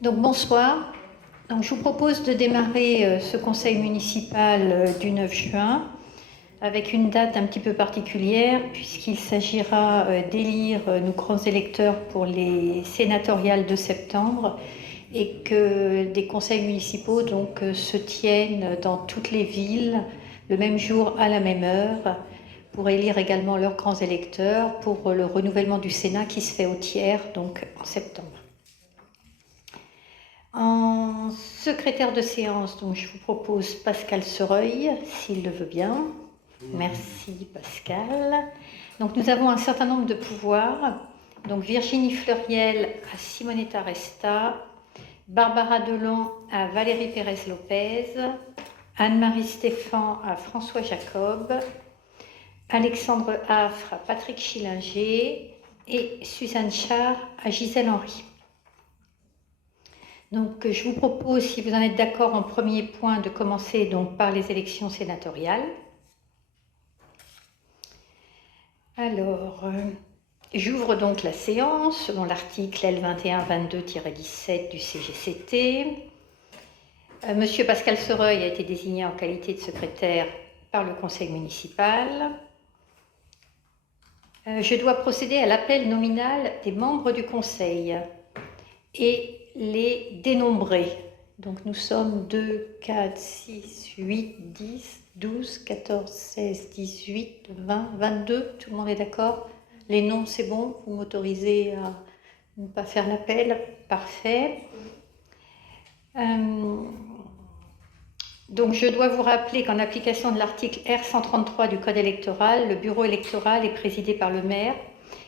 Donc bonsoir. Donc, je vous propose de démarrer ce conseil municipal du 9 juin avec une date un petit peu particulière puisqu'il s'agira d'élire nos grands électeurs pour les sénatoriales de septembre et que des conseils municipaux donc, se tiennent dans toutes les villes le même jour à la même heure pour élire également leurs grands électeurs pour le renouvellement du Sénat qui se fait au tiers donc en septembre. En secrétaire de séance, donc, je vous propose Pascal Sereuil, s'il le veut bien. Merci Pascal. Donc nous avons un certain nombre de pouvoirs. Donc Virginie Fleuriel à Simonetta Resta, Barbara Delon à Valérie Pérez-Lopez, Anne-Marie Stéphan à François Jacob, Alexandre Affre à Patrick Schillinger et Suzanne Char à Gisèle Henry. Donc, je vous propose, si vous en êtes d'accord, en premier point, de commencer donc par les élections sénatoriales. Alors, j'ouvre donc la séance selon l'article L2122-17 du CGCT. Monsieur Pascal Sereuil a été désigné en qualité de secrétaire par le conseil municipal. Je dois procéder à l'appel nominal des membres du conseil et les dénombrer. Donc nous sommes 2, 4, 6, 8, 10, 12, 14, 16, 18, 20, 22. Tout le monde est d'accord? Les noms, c'est bon? Vous m'autorisez à ne pas faire l'appel? Parfait. Donc je dois vous rappeler qu'en application de l'article R133 du Code électoral, le bureau électoral est présidé par le maire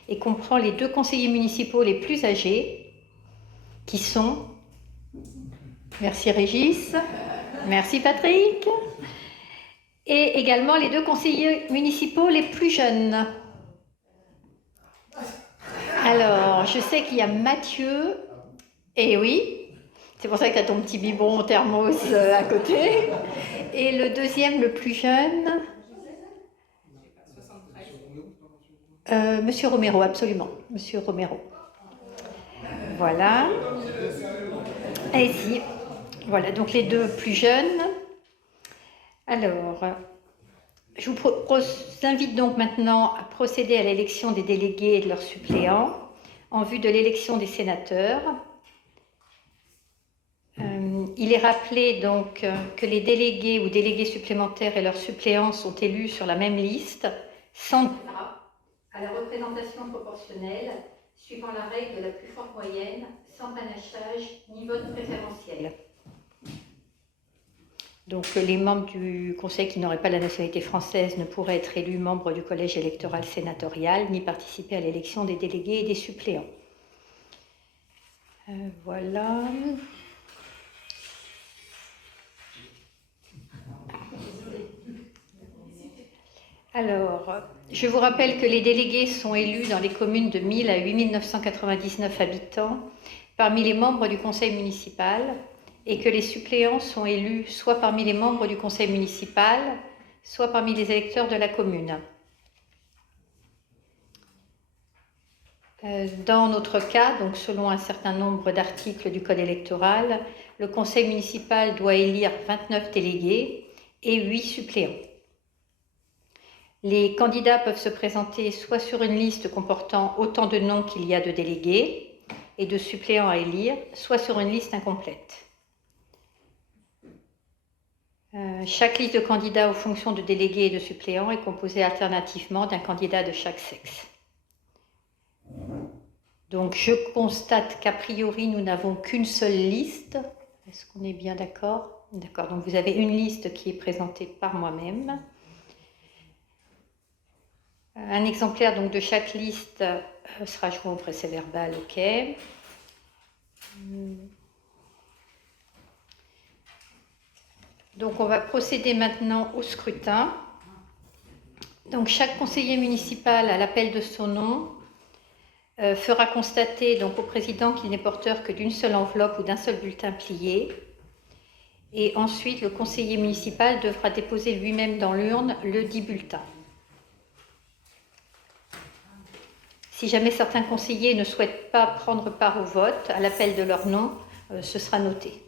et comprend les 2 conseillers municipaux les plus âgés, qui sont, merci Régis, merci Patrick, et également les 2 conseillers municipaux les plus jeunes. Alors, je sais qu'il y a Mathieu, et oui, c'est pour ça que tu as ton petit biberon en thermos à côté, et le deuxième, le plus jeune, Monsieur Romero, absolument, Monsieur Romero. Voilà. Allez-y. Voilà, donc les 2 plus jeunes. Alors, je vous invite donc maintenant à procéder à l'élection des délégués et de leurs suppléants en vue de l'élection des sénateurs. Il est rappelé donc que les délégués ou délégués supplémentaires et leurs suppléants sont élus sur la même liste, sans à la représentation proportionnelle, suivant la règle de la plus forte moyenne, sans panachage ni vote préférentiel. Donc les membres du Conseil qui n'auraient pas la nationalité française ne pourraient être élus membres du collège électoral sénatorial, ni participer à l'élection des délégués et des suppléants. Voilà. Alors, je vous rappelle que les délégués sont élus dans les communes de 1000 à 8999 habitants parmi les membres du conseil municipal et que les suppléants sont élus soit parmi les membres du conseil municipal, soit parmi les électeurs de la commune. Dans notre cas, donc selon un certain nombre d'articles du Code électoral, le conseil municipal doit élire 29 délégués et 8 suppléants. Les candidats peuvent se présenter soit sur une liste comportant autant de noms qu'il y a de délégués et de suppléants à élire, soit sur une liste incomplète. Chaque liste de candidats aux fonctions de délégués et de suppléants est composée alternativement d'un candidat de chaque sexe. Donc je constate qu'a priori nous n'avons qu'une seule liste. Est-ce qu'on est bien d'accord? D'accord, donc vous avez une liste qui est présentée par moi-même. Un exemplaire donc, de chaque liste sera joint au procès-verbal, ok. Donc on va procéder maintenant au scrutin. Donc chaque conseiller municipal à l'appel de son nom fera constater donc, au président qu'il n'est porteur que d'une seule enveloppe ou d'un seul bulletin plié. Et ensuite, le conseiller municipal devra déposer lui-même dans l'urne le dit bulletin. Si jamais certains conseillers ne souhaitent pas prendre part au vote, à l'appel de leur nom, ce sera noté.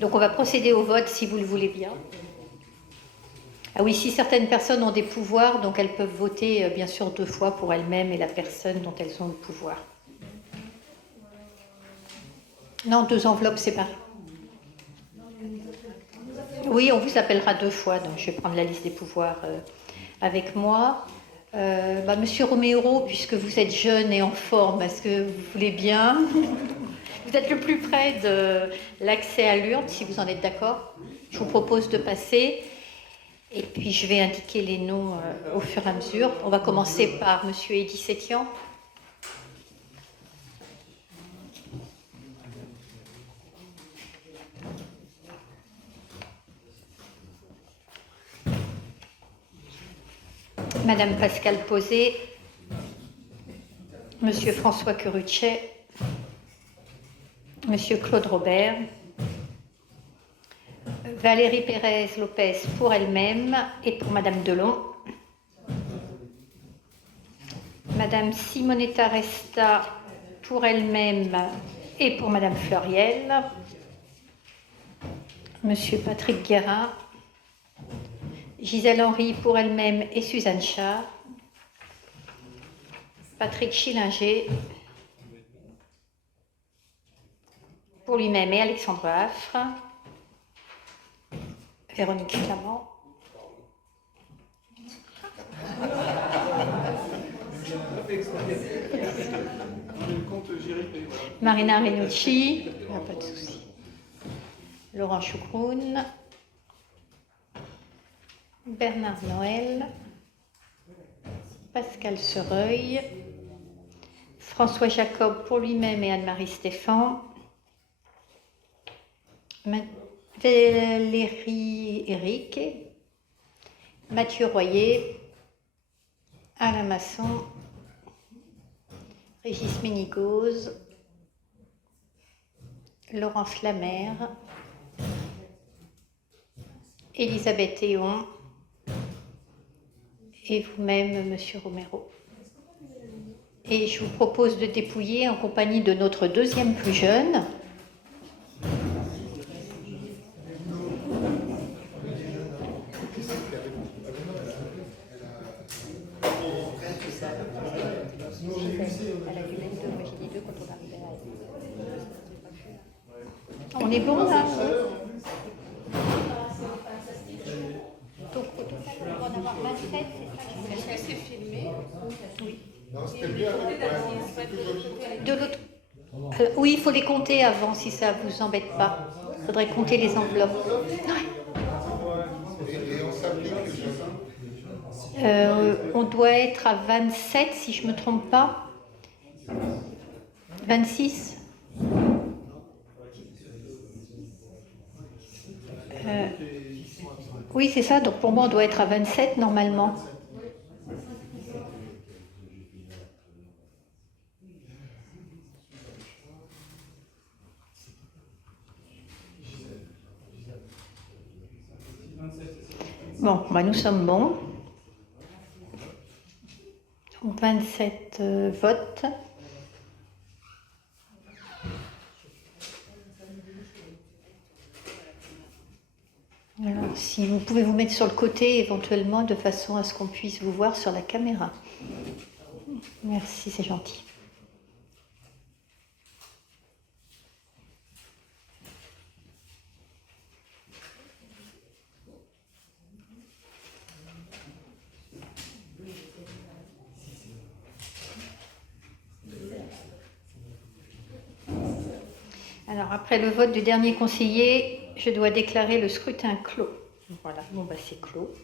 Donc on va procéder au vote si vous le voulez bien. Ah oui, si certaines personnes ont des pouvoirs, donc elles peuvent voter bien sûr 2 fois pour elles-mêmes et la personne dont elles ont le pouvoir. Non, 2 enveloppes séparées. Oui, on vous appellera 2 fois, donc je vais prendre la liste des pouvoirs avec moi. Monsieur Romero, puisque vous êtes jeune et en forme, est-ce que vous voulez bien? Vous êtes le plus près de l'accès à l'urne, si vous en êtes d'accord. Je vous propose de passer. Et puis je vais indiquer les noms au fur et à mesure. On va commencer par Monsieur Eddy Sétian. Madame Pascale Posé. Monsieur François Curuchet. Monsieur Claude Robert. Valérie Pérez Lopez pour elle-même et pour Madame Delon. Madame Simonetta Resta pour elle-même et pour Madame Fleuriel. Monsieur Patrick Guérin. Gisèle Henry pour elle-même et Suzanne Char. Patrick Schillinger pour lui-même et Alexandre Affre. Véronique Flamand. Marina Renucci, pas de souci. Laurent Choucroune. Bernard Noël. Pascal Sereuil. François Jacob pour lui-même et Anne-Marie Stéphan. Valérie Éric. Mathieu Royer. Alain Masson. Régis Ménigoz. Laurence Lamère. Elisabeth Théon. Et vous-même, Monsieur Romero. Et je vous propose de dépouiller en compagnie de notre deuxième plus jeune. On est bon là? Donc au total, on va en avoir 27, c'est ça? Est-ce que c'est filmé? Oui. Non, c'était bien. De l'autre. Oui, il faut les compter avant si ça ne vous embête pas. Il faudrait compter les enveloppes. On doit être à 27 si je ne me trompe pas. 26. Oui, c'est ça. Donc pour moi, on doit être à 27 normalement. Bon, nous sommes bons. Donc 27 votes. Alors, si vous pouvez vous mettre sur le côté éventuellement de façon à ce qu'on puisse vous voir sur la caméra. Merci, c'est gentil. Alors, après le vote du dernier conseiller, je dois déclarer le scrutin clos. Voilà, c'est clos.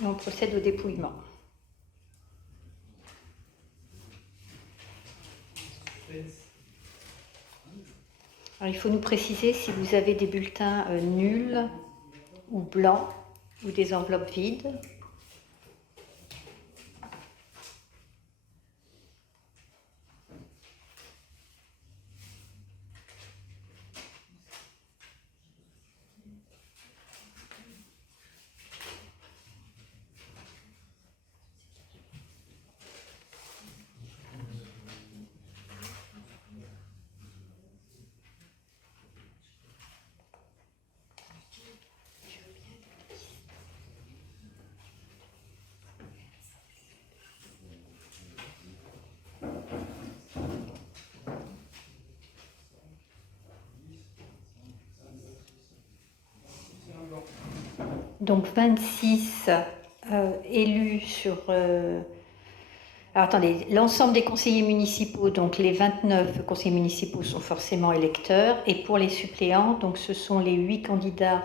Et on procède au dépouillement. Alors, il faut nous préciser si vous avez des bulletins nuls ou blancs ou des enveloppes vides. donc 26 élus sur... Alors attendez, l'ensemble des conseillers municipaux, donc les 29 conseillers municipaux sont forcément électeurs, et pour les suppléants, donc ce sont les 8 candidats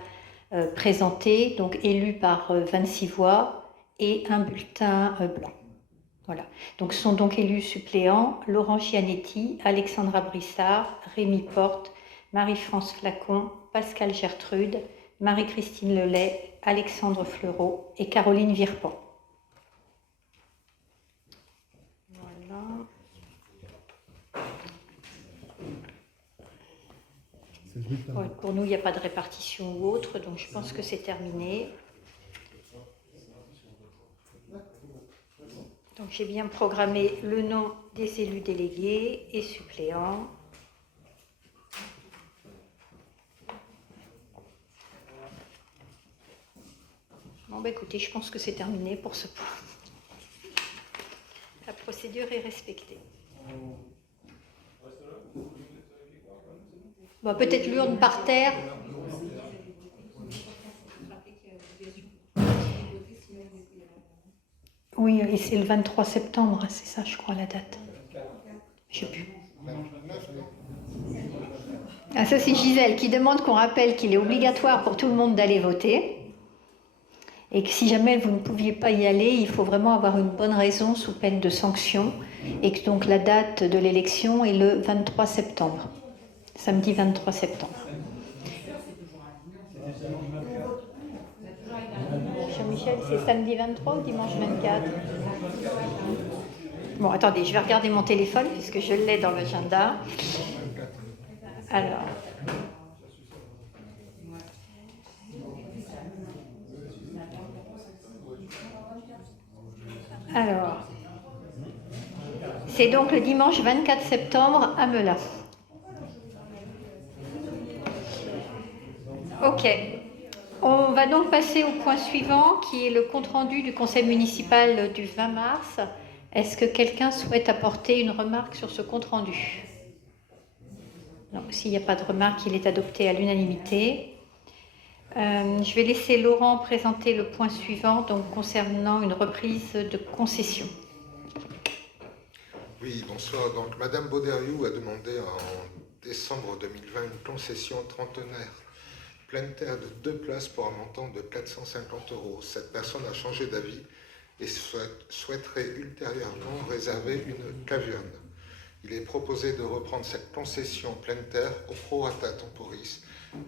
présentés, donc élus par 26 voix et un bulletin blanc. Voilà. Donc sont donc élus suppléants Laurent Gianetti, Alexandra Brissard, Rémi Porte, Marie-France Flacon, Pascal Gertrude, Marie-Christine Lelay, Alexandre Fleureau et Caroline Virpan. Voilà. Ouais, pour nous, il n'y a pas de répartition ou autre, donc je pense que c'est terminé. Donc j'ai bien programmé le nom des élus délégués et suppléants. Bon, bah écoutez, je pense que c'est terminé pour ce point. La procédure est respectée. Bon, peut-être l'urne par terre. Oui, et c'est le 23 septembre, c'est ça, je crois, la date. Je ne sais plus. Ah, ça, c'est Gisèle qui demande qu'on rappelle qu'il est obligatoire pour tout le monde d'aller voter. Et que si jamais vous ne pouviez pas y aller, il faut vraiment avoir une bonne raison sous peine de sanction. Et que donc la date de l'élection est le 23 septembre. Samedi 23 septembre. Jean-Michel, c'est samedi 23 ou dimanche 24? Bon, attendez, je vais regarder mon téléphone puisque je l'ai dans l'agenda. Alors, c'est donc le dimanche 24 septembre à Melun. Ok. On va donc passer au point suivant, qui est le compte-rendu du conseil municipal du 20 mars. Est-ce que quelqu'un souhaite apporter une remarque sur ce compte-rendu? Non, s'il n'y a pas de remarque, il est adopté à l'unanimité. Je vais laisser Laurent présenter le point suivant, donc concernant une reprise de concession. Oui, bonsoir. Donc, Madame Bauderiou a demandé en décembre 2020 une concession trentenaire pleine terre de 2 places pour un montant de 450 €. Cette personne a changé d'avis et souhaiterait ultérieurement réserver une caverne. Il est proposé de reprendre cette concession pleine terre au prorata temporis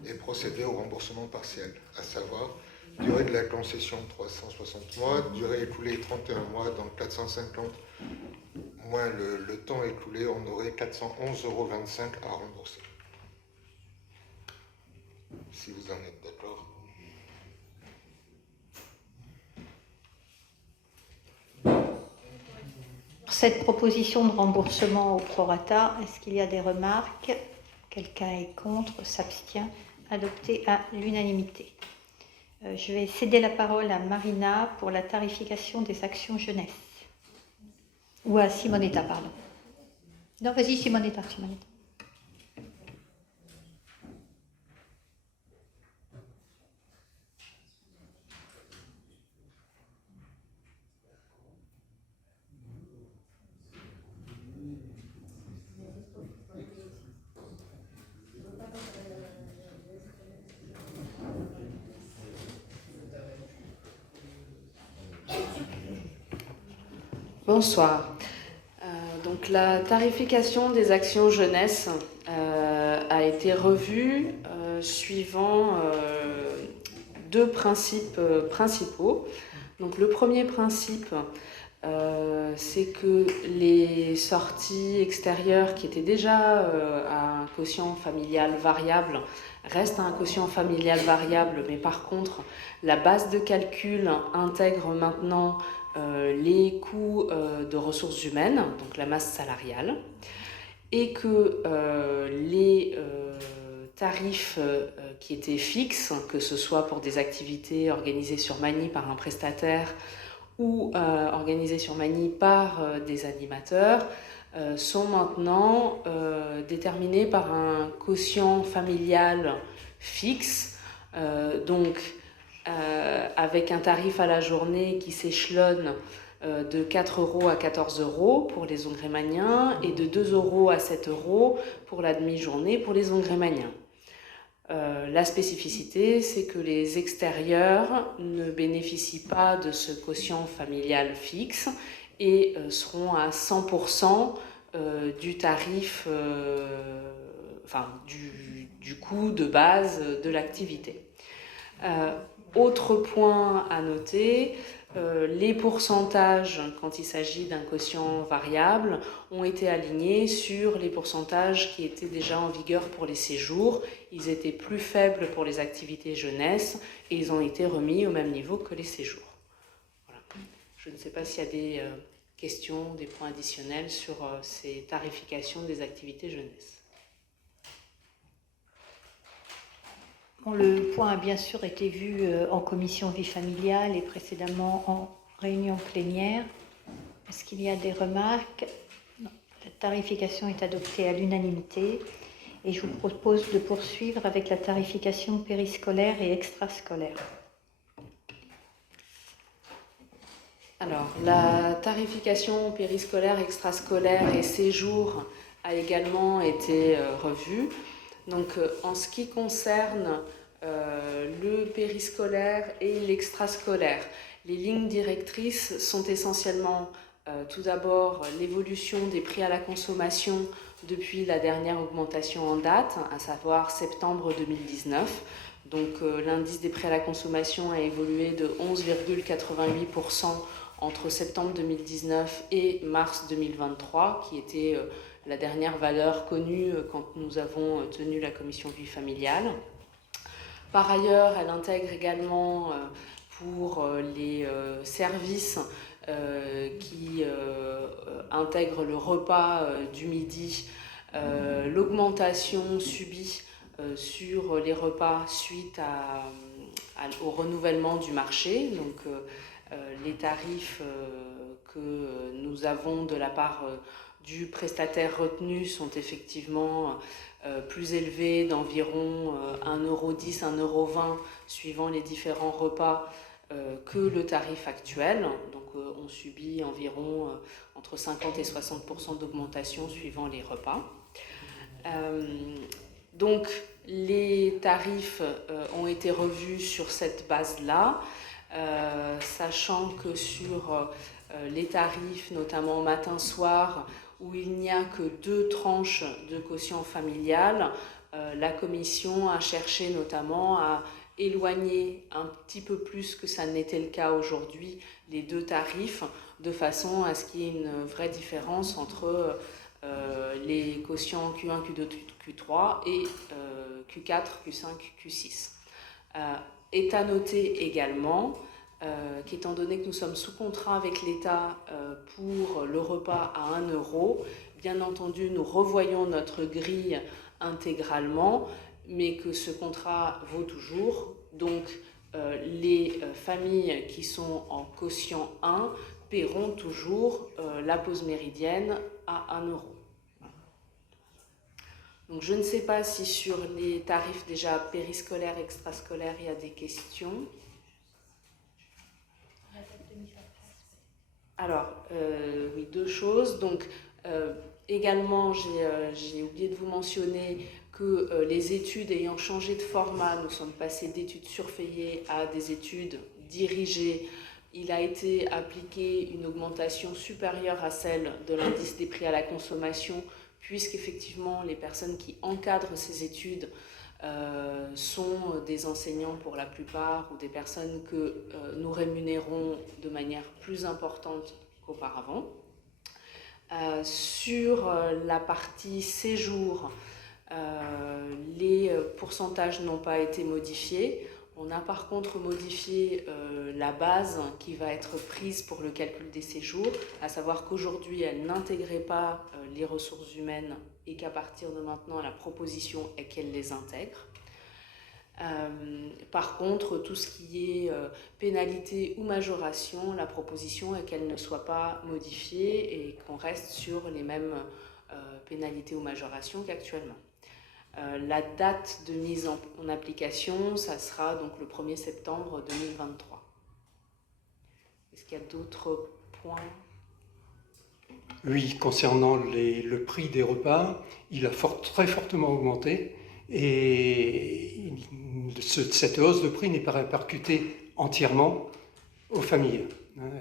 et procéder au remboursement partiel, à savoir durée de la concession 360 mois, durée écoulée 31 mois, donc 450 moins le temps écoulé, on aurait 411,25 € à rembourser. Si vous en êtes d'accord. Pour cette proposition de remboursement au prorata, est-ce qu'il y a des remarques? Quelqu'un est contre, s'abstient, adopté à l'unanimité. Je vais céder la parole à Marina pour la tarification des actions jeunesse. Ou à Simonetta, pardon. Non, vas-y, Simonetta. Bonsoir. Donc la tarification des actions jeunesse a été revue suivant 2 principes principaux. Donc le premier principe, c'est que les sorties extérieures qui étaient déjà à un quotient familial variable restent à un quotient familial variable, mais par contre la base de calcul intègre maintenant les coûts de ressources humaines, donc la masse salariale, et que les tarifs qui étaient fixes, que ce soit pour des activités organisées sur Magny par un prestataire ou organisées sur Magny par des animateurs, sont maintenant déterminés par un quotient familial fixe, donc avec un tarif à la journée qui s'échelonne de 4 € à 14 € pour les hongrémaniens et de 2 € à 7 € pour la demi-journée pour les hongrémaniens. La spécificité, c'est que les extérieurs ne bénéficient pas de ce quotient familial fixe et seront à 100% du tarif, du coût de base de l'activité. Autre point à noter, les pourcentages, quand il s'agit d'un quotient variable, ont été alignés sur les pourcentages qui étaient déjà en vigueur pour les séjours. Ils étaient plus faibles pour les activités jeunesse et ils ont été remis au même niveau que les séjours. Voilà. Je ne sais pas s'il y a des questions, des points additionnels sur ces tarifications des activités jeunesse. Bon, le point a bien sûr été vu en commission vie familiale et précédemment en réunion plénière. Est-ce qu'il y a des remarques? Non. La tarification est adoptée à l'unanimité et je vous propose de poursuivre avec la tarification périscolaire et extrascolaire. Alors, la tarification périscolaire, extrascolaire et séjour a également été revue. Donc, en ce qui concerne le périscolaire et l'extrascolaire, les lignes directrices sont essentiellement tout d'abord l'évolution des prix à la consommation depuis la dernière augmentation en date, à savoir septembre 2019. Donc, l'indice des prix à la consommation a évolué de 11,88% entre septembre 2019 et mars 2023, qui était la dernière valeur connue quand nous avons tenu la commission vie familiale. Par ailleurs, elle intègre également pour les services qui intègrent le repas du midi l'augmentation subie sur les repas suite au renouvellement du marché. Donc, les tarifs que nous avons de la part du prestataire retenu sont effectivement plus élevés d'environ 1,10 €, 1,20 € suivant les différents repas que le tarif actuel. Donc on subit environ entre 50 et 60% d'augmentation suivant les repas. Donc les tarifs ont été revus sur cette base-là, sachant que sur les tarifs, notamment matin-soir, où il n'y a que 2 tranches de quotient familial, la commission a cherché notamment à éloigner un petit peu plus que ça n'était le cas aujourd'hui les 2 tarifs, de façon à ce qu'il y ait une vraie différence entre les quotients Q1, Q2, Q3 et Q4, Q5, Q6. Est à noter également qu'étant donné que nous sommes sous contrat avec l'État pour le repas à 1 €, bien entendu, nous revoyons notre grille intégralement, mais que ce contrat vaut toujours. Donc, les familles qui sont en quotient 1 paieront toujours la pause méridienne à 1 €. Donc, je ne sais pas si sur les tarifs déjà périscolaires, extrascolaires, il y a des questions. Alors, oui, 2 choses. Donc, également, j'ai oublié de vous mentionner que les études ayant changé de format, nous sommes passés d'études surveillées à des études dirigées. Il a été appliqué une augmentation supérieure à celle de l'indice des prix à la consommation, puisqu'effectivement, les personnes qui encadrent ces études sont des enseignants pour la plupart ou des personnes que nous rémunérons de manière plus importante qu'auparavant. Sur la partie séjour, les pourcentages n'ont pas été modifiés. On a par contre modifié la base qui va être prise pour le calcul des séjours, à savoir qu'aujourd'hui elle n'intégrait pas les ressources humaines et qu'à partir de maintenant la proposition est qu'elle les intègre. Par contre, tout ce qui est pénalité ou majoration, la proposition est qu'elle ne soit pas modifiée et qu'on reste sur les mêmes pénalités ou majorations qu'actuellement. La date de mise en application, ça sera donc le 1er septembre 2023. Est-ce qu'il y a d'autres points ? Oui, concernant le prix des repas, il a très fortement augmenté et cette hausse de prix n'est pas répercutée entièrement aux familles.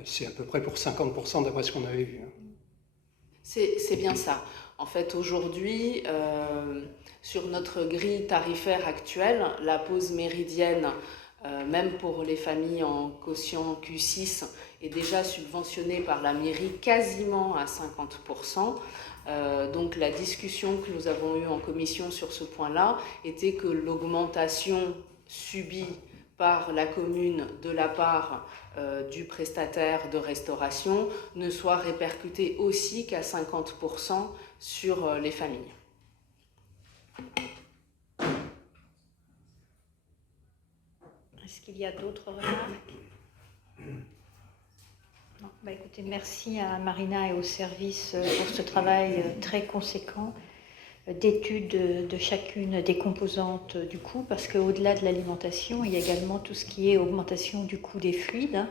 C'est à peu près pour 50% d'après ce qu'on avait vu. C'est bien ça. En fait, aujourd'hui, sur notre grille tarifaire actuelle, la pause méridienne, même pour les familles en quotient Q6, est déjà subventionnée par la mairie quasiment à 50%. Donc la discussion que nous avons eue en commission sur ce point-là était que l'augmentation subie par la commune de la part du prestataire de restauration ne soit répercutée aussi qu'à 50% sur les familles. Est-ce qu'il y a d'autres remarques ? Non. Écoutez, merci à Marina et au service pour ce travail très conséquent d'étude de chacune des composantes du coût, parce qu'au-delà de l'alimentation, il y a également tout ce qui est augmentation du coût des fluides,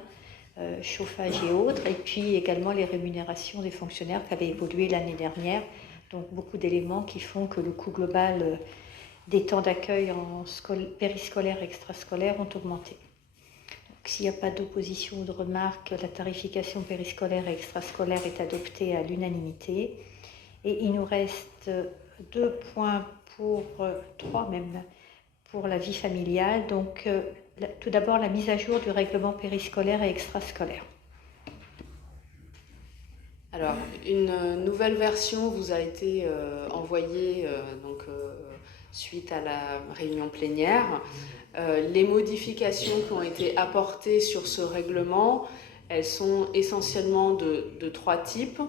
chauffage et autres, et puis également les rémunérations des fonctionnaires qui avaient évolué l'année dernière. Donc beaucoup d'éléments qui font que le coût global des temps d'accueil en périscolaire et extrascolaire ont augmenté. Donc, s'il n'y a pas d'opposition ou de remarques, la tarification périscolaire et extrascolaire est adoptée à l'unanimité. Et il nous reste 2 points trois même, pour la vie familiale. Donc, tout d'abord, la mise à jour du règlement périscolaire et extrascolaire. Alors, une nouvelle version vous a été envoyée suite à la réunion plénière. Les modifications qui ont été apportées sur ce règlement, elles sont essentiellement de 3 types.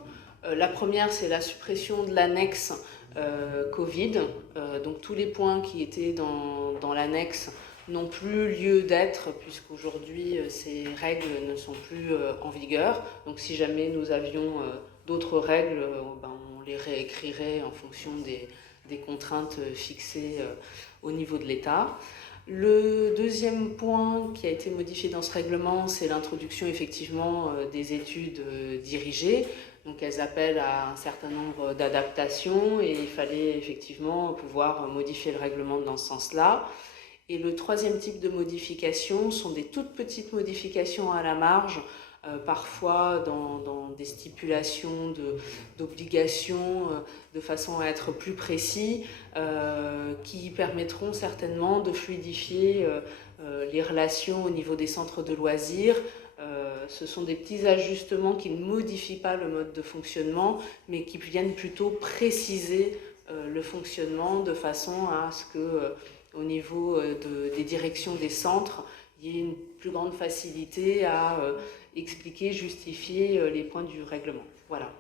La première, c'est la suppression de l'annexe Covid. Donc tous les points qui étaient dans l'annexe n'ont plus lieu d'être, puisqu'aujourd'hui ces règles ne sont plus en vigueur. Donc si jamais nous avions d'autres règles, on les réécrirait en fonction des contraintes fixées au niveau de l'État. Le deuxième point qui a été modifié dans ce règlement, c'est l'introduction effectivement des études dirigées. Donc elles appellent à un certain nombre d'adaptations et il fallait effectivement pouvoir modifier le règlement dans ce sens-là. Et le troisième type de modification sont des toutes petites modifications à la marge, parfois dans des stipulations d'obligations, de façon à être plus précis, qui permettront certainement de fluidifier les relations au niveau des centres de loisirs. Ce sont des petits ajustements qui ne modifient pas le mode de fonctionnement, mais qui viennent plutôt préciser le fonctionnement de façon à ce que, au niveau des directions des centres, il y ait une plus grande facilité à expliquer, justifier les points du règlement. Voilà.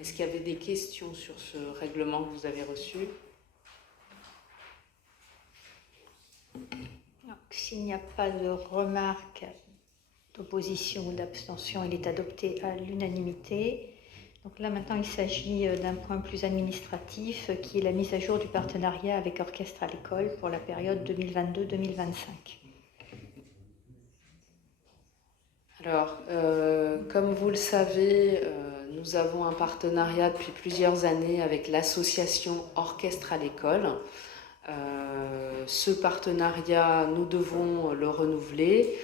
Est-ce qu'il y avait des questions sur ce règlement que vous avez reçu ? S'il n'y a pas de remarques, d'opposition ou d'abstention, il est adopté à l'unanimité. Donc là, maintenant, il s'agit d'un point plus administratif, qui est la mise à jour du partenariat avec Orchestre à l'école pour la période 2022-2025. Alors, comme vous le savez, nous avons un partenariat depuis plusieurs années avec l'association Orchestre à l'école. Ce partenariat, nous devons le renouveler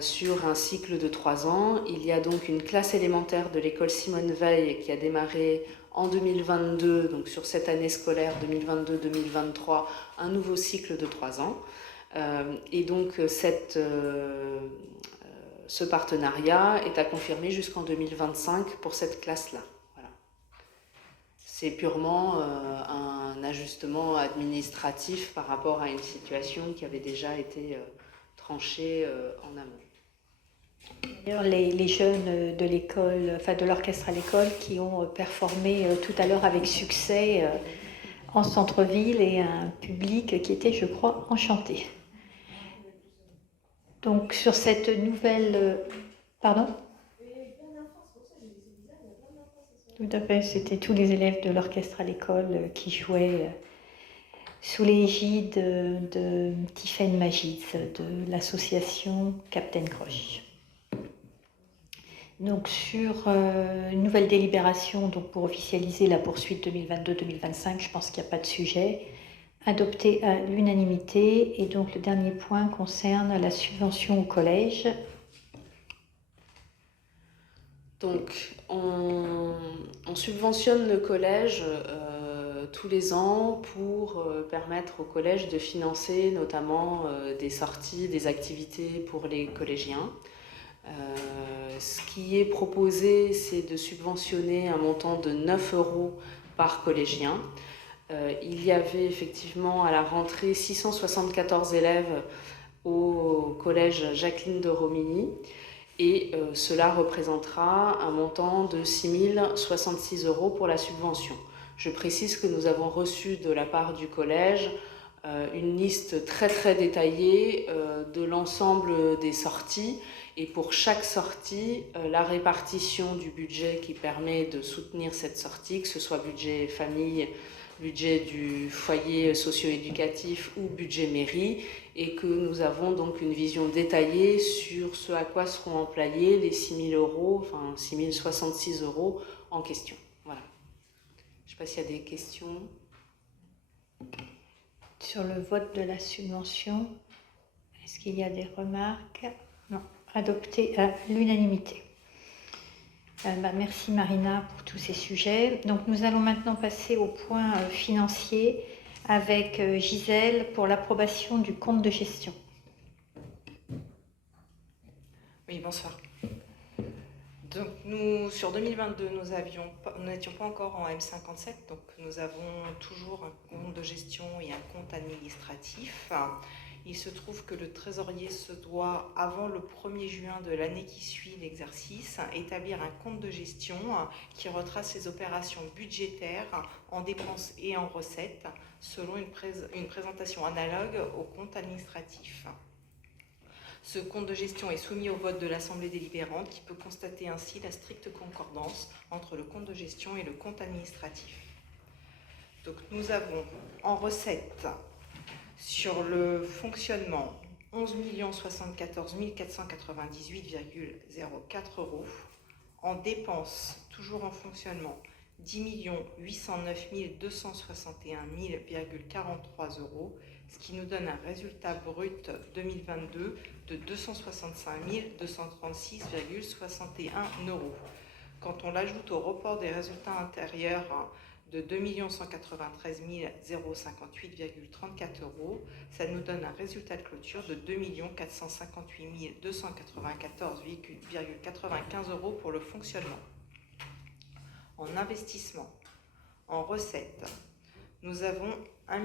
sur un cycle de 3 ans. Il y a donc une classe élémentaire de l'école Simone Veil qui a démarré en 2022, donc sur cette année scolaire 2022-2023, un nouveau cycle de 3 ans. Et donc ce partenariat est à confirmer jusqu'en 2025 pour cette classe-là. Voilà. C'est purement un ajustement administratif par rapport à une situation qui avait déjà été tranchée en amont. D'ailleurs, les jeunes de l'école, enfin de l'orchestre à l'école, qui ont performé tout à l'heure avec succès en centre-ville et un public qui était, je crois, enchanté. Donc sur cette nouvelle... Pardon ? Tout à fait, c'était tous les élèves de l'orchestre à l'école qui jouaient sous l'égide de Tiffaine Magiz, de l'association Captain Croche. Donc sur une nouvelle délibération donc pour officialiser la poursuite 2022-2025, je pense qu'il n'y a pas de sujet, adopté à l'unanimité. Et donc le dernier point concerne la subvention au collège. Donc on subventionne le collège tous les ans pour permettre au collège de financer notamment des sorties, des activités pour les collégiens. Ce qui est proposé, c'est de subventionner un montant de 9 € par collégien. Il y avait effectivement à la rentrée 674 élèves au collège Jacqueline de Romilly et cela représentera un montant de 6 066 € pour la subvention. Je précise que nous avons reçu de la part du collège une liste très très détaillée de l'ensemble des sorties. Et pour chaque sortie, la répartition du budget qui permet de soutenir cette sortie, que ce soit budget famille, budget du foyer socio-éducatif ou budget mairie, et que nous avons donc une vision détaillée sur ce à quoi seront employés les 6 000 €, enfin 6 066 € en question. Voilà. Je ne sais pas s'il y a des questions. Sur le vote de la subvention, est-ce qu'il y a des remarques? Non. Adopté à l'unanimité. Merci Marina pour tous ces sujets. Donc nous allons maintenant passer au point financier avec Gisèle pour l'approbation du compte de gestion. Oui, bonsoir. Donc nous, sur 2022, nous n'étions pas encore en M57, donc nous avons toujours un compte de gestion et un compte administratif. Il se trouve que le trésorier se doit, avant le 1er juin de l'année qui suit l'exercice, établir un compte de gestion qui retrace ses opérations budgétaires en dépenses et en recettes, selon une présentation analogue au compte administratif. Ce compte de gestion est soumis au vote de l'Assemblée délibérante qui peut constater ainsi la stricte concordance entre le compte de gestion et le compte administratif. Donc nous avons en recettes sur le fonctionnement 11 074 498,04 €. En dépenses, toujours en fonctionnement, 10 809 261,43 €, ce qui nous donne un résultat brut 2022 de 265 236,61 €. Quand on l'ajoute au report des résultats intérieurs de 2 193 058,34 €, ça nous donne un résultat de clôture de 2 458 294,95 € pour le fonctionnement. En investissement, en recettes, nous avons 1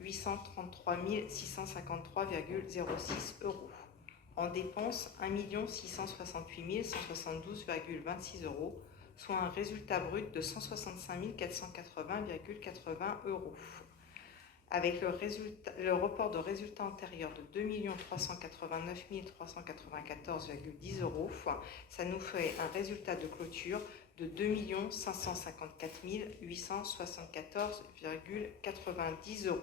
833 653,06 €. En dépenses, 1 668 172,26 €, soit un résultat brut de 165 480,80 €. Avec le report de résultat antérieur de 2 389 394,10 €, ça nous fait un résultat de clôture de 2 554 874,90 €.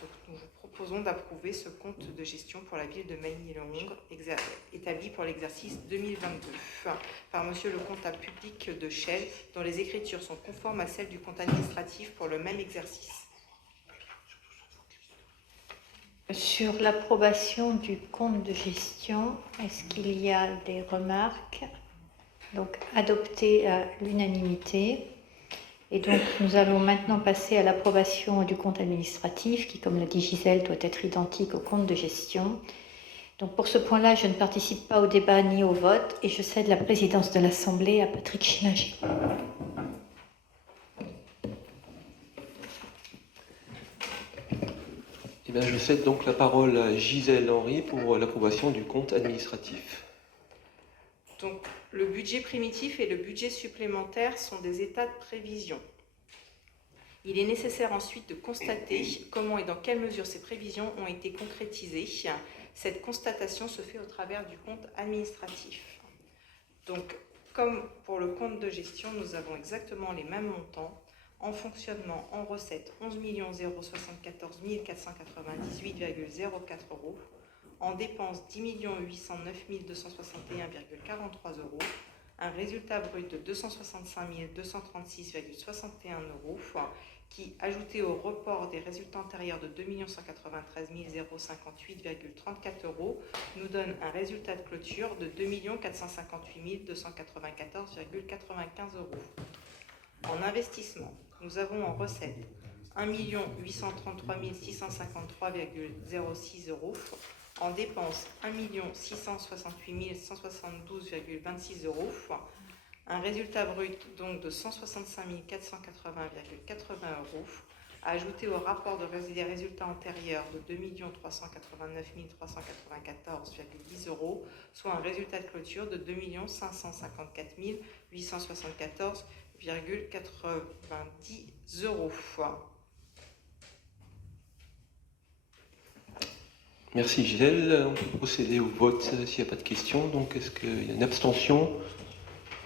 Donc, nous vous proposons d'approuver ce compte de gestion pour la ville de Magny-le-Hongre, établi pour l'exercice 2022, par monsieur le comptable public de Chelles, dont les écritures sont conformes à celles du compte administratif pour le même exercice. Sur l'approbation du compte de gestion, est-ce qu'il y a des remarques? Donc adopté à l'unanimité. Et donc nous allons maintenant passer à l'approbation du compte administratif qui, comme l'a dit Gisèle, doit être identique au compte de gestion. Donc pour ce point-là, je ne participe pas au débat ni au vote et je cède la présidence de l'Assemblée à Patrick Schillinger. Eh bien, je cède donc la parole à Gisèle Henry pour l'approbation du compte administratif. Donc, le budget primitif et le budget supplémentaire sont des états de prévision. Il est nécessaire ensuite de constater comment et dans quelle mesure ces prévisions ont été concrétisées. Cette constatation se fait au travers du compte administratif. Donc, comme pour le compte de gestion, nous avons exactement les mêmes montants. En fonctionnement, en recettes, 11 074 498,04 euros. En dépenses, 10 809 261,43 euros. Un résultat brut de 265 236,61 euros, qui, ajouté au report des résultats antérieurs de 2 193 058,34 euros, nous donne un résultat de clôture de 2 458 294,95 euros. En investissement, nous avons en recette 1 833 653,06 euros. En dépenses, 1 668 172,26 euros. Un résultat brut donc de 165 480,80 euros, ajouté au rapport des résultats antérieurs de 2 389 394,10 euros, soit un résultat de clôture de 2 554 874,90 euros. Merci Gisèle. On peut procéder au vote s'il n'y a pas de questions. Donc, est-ce qu'il y a une abstention?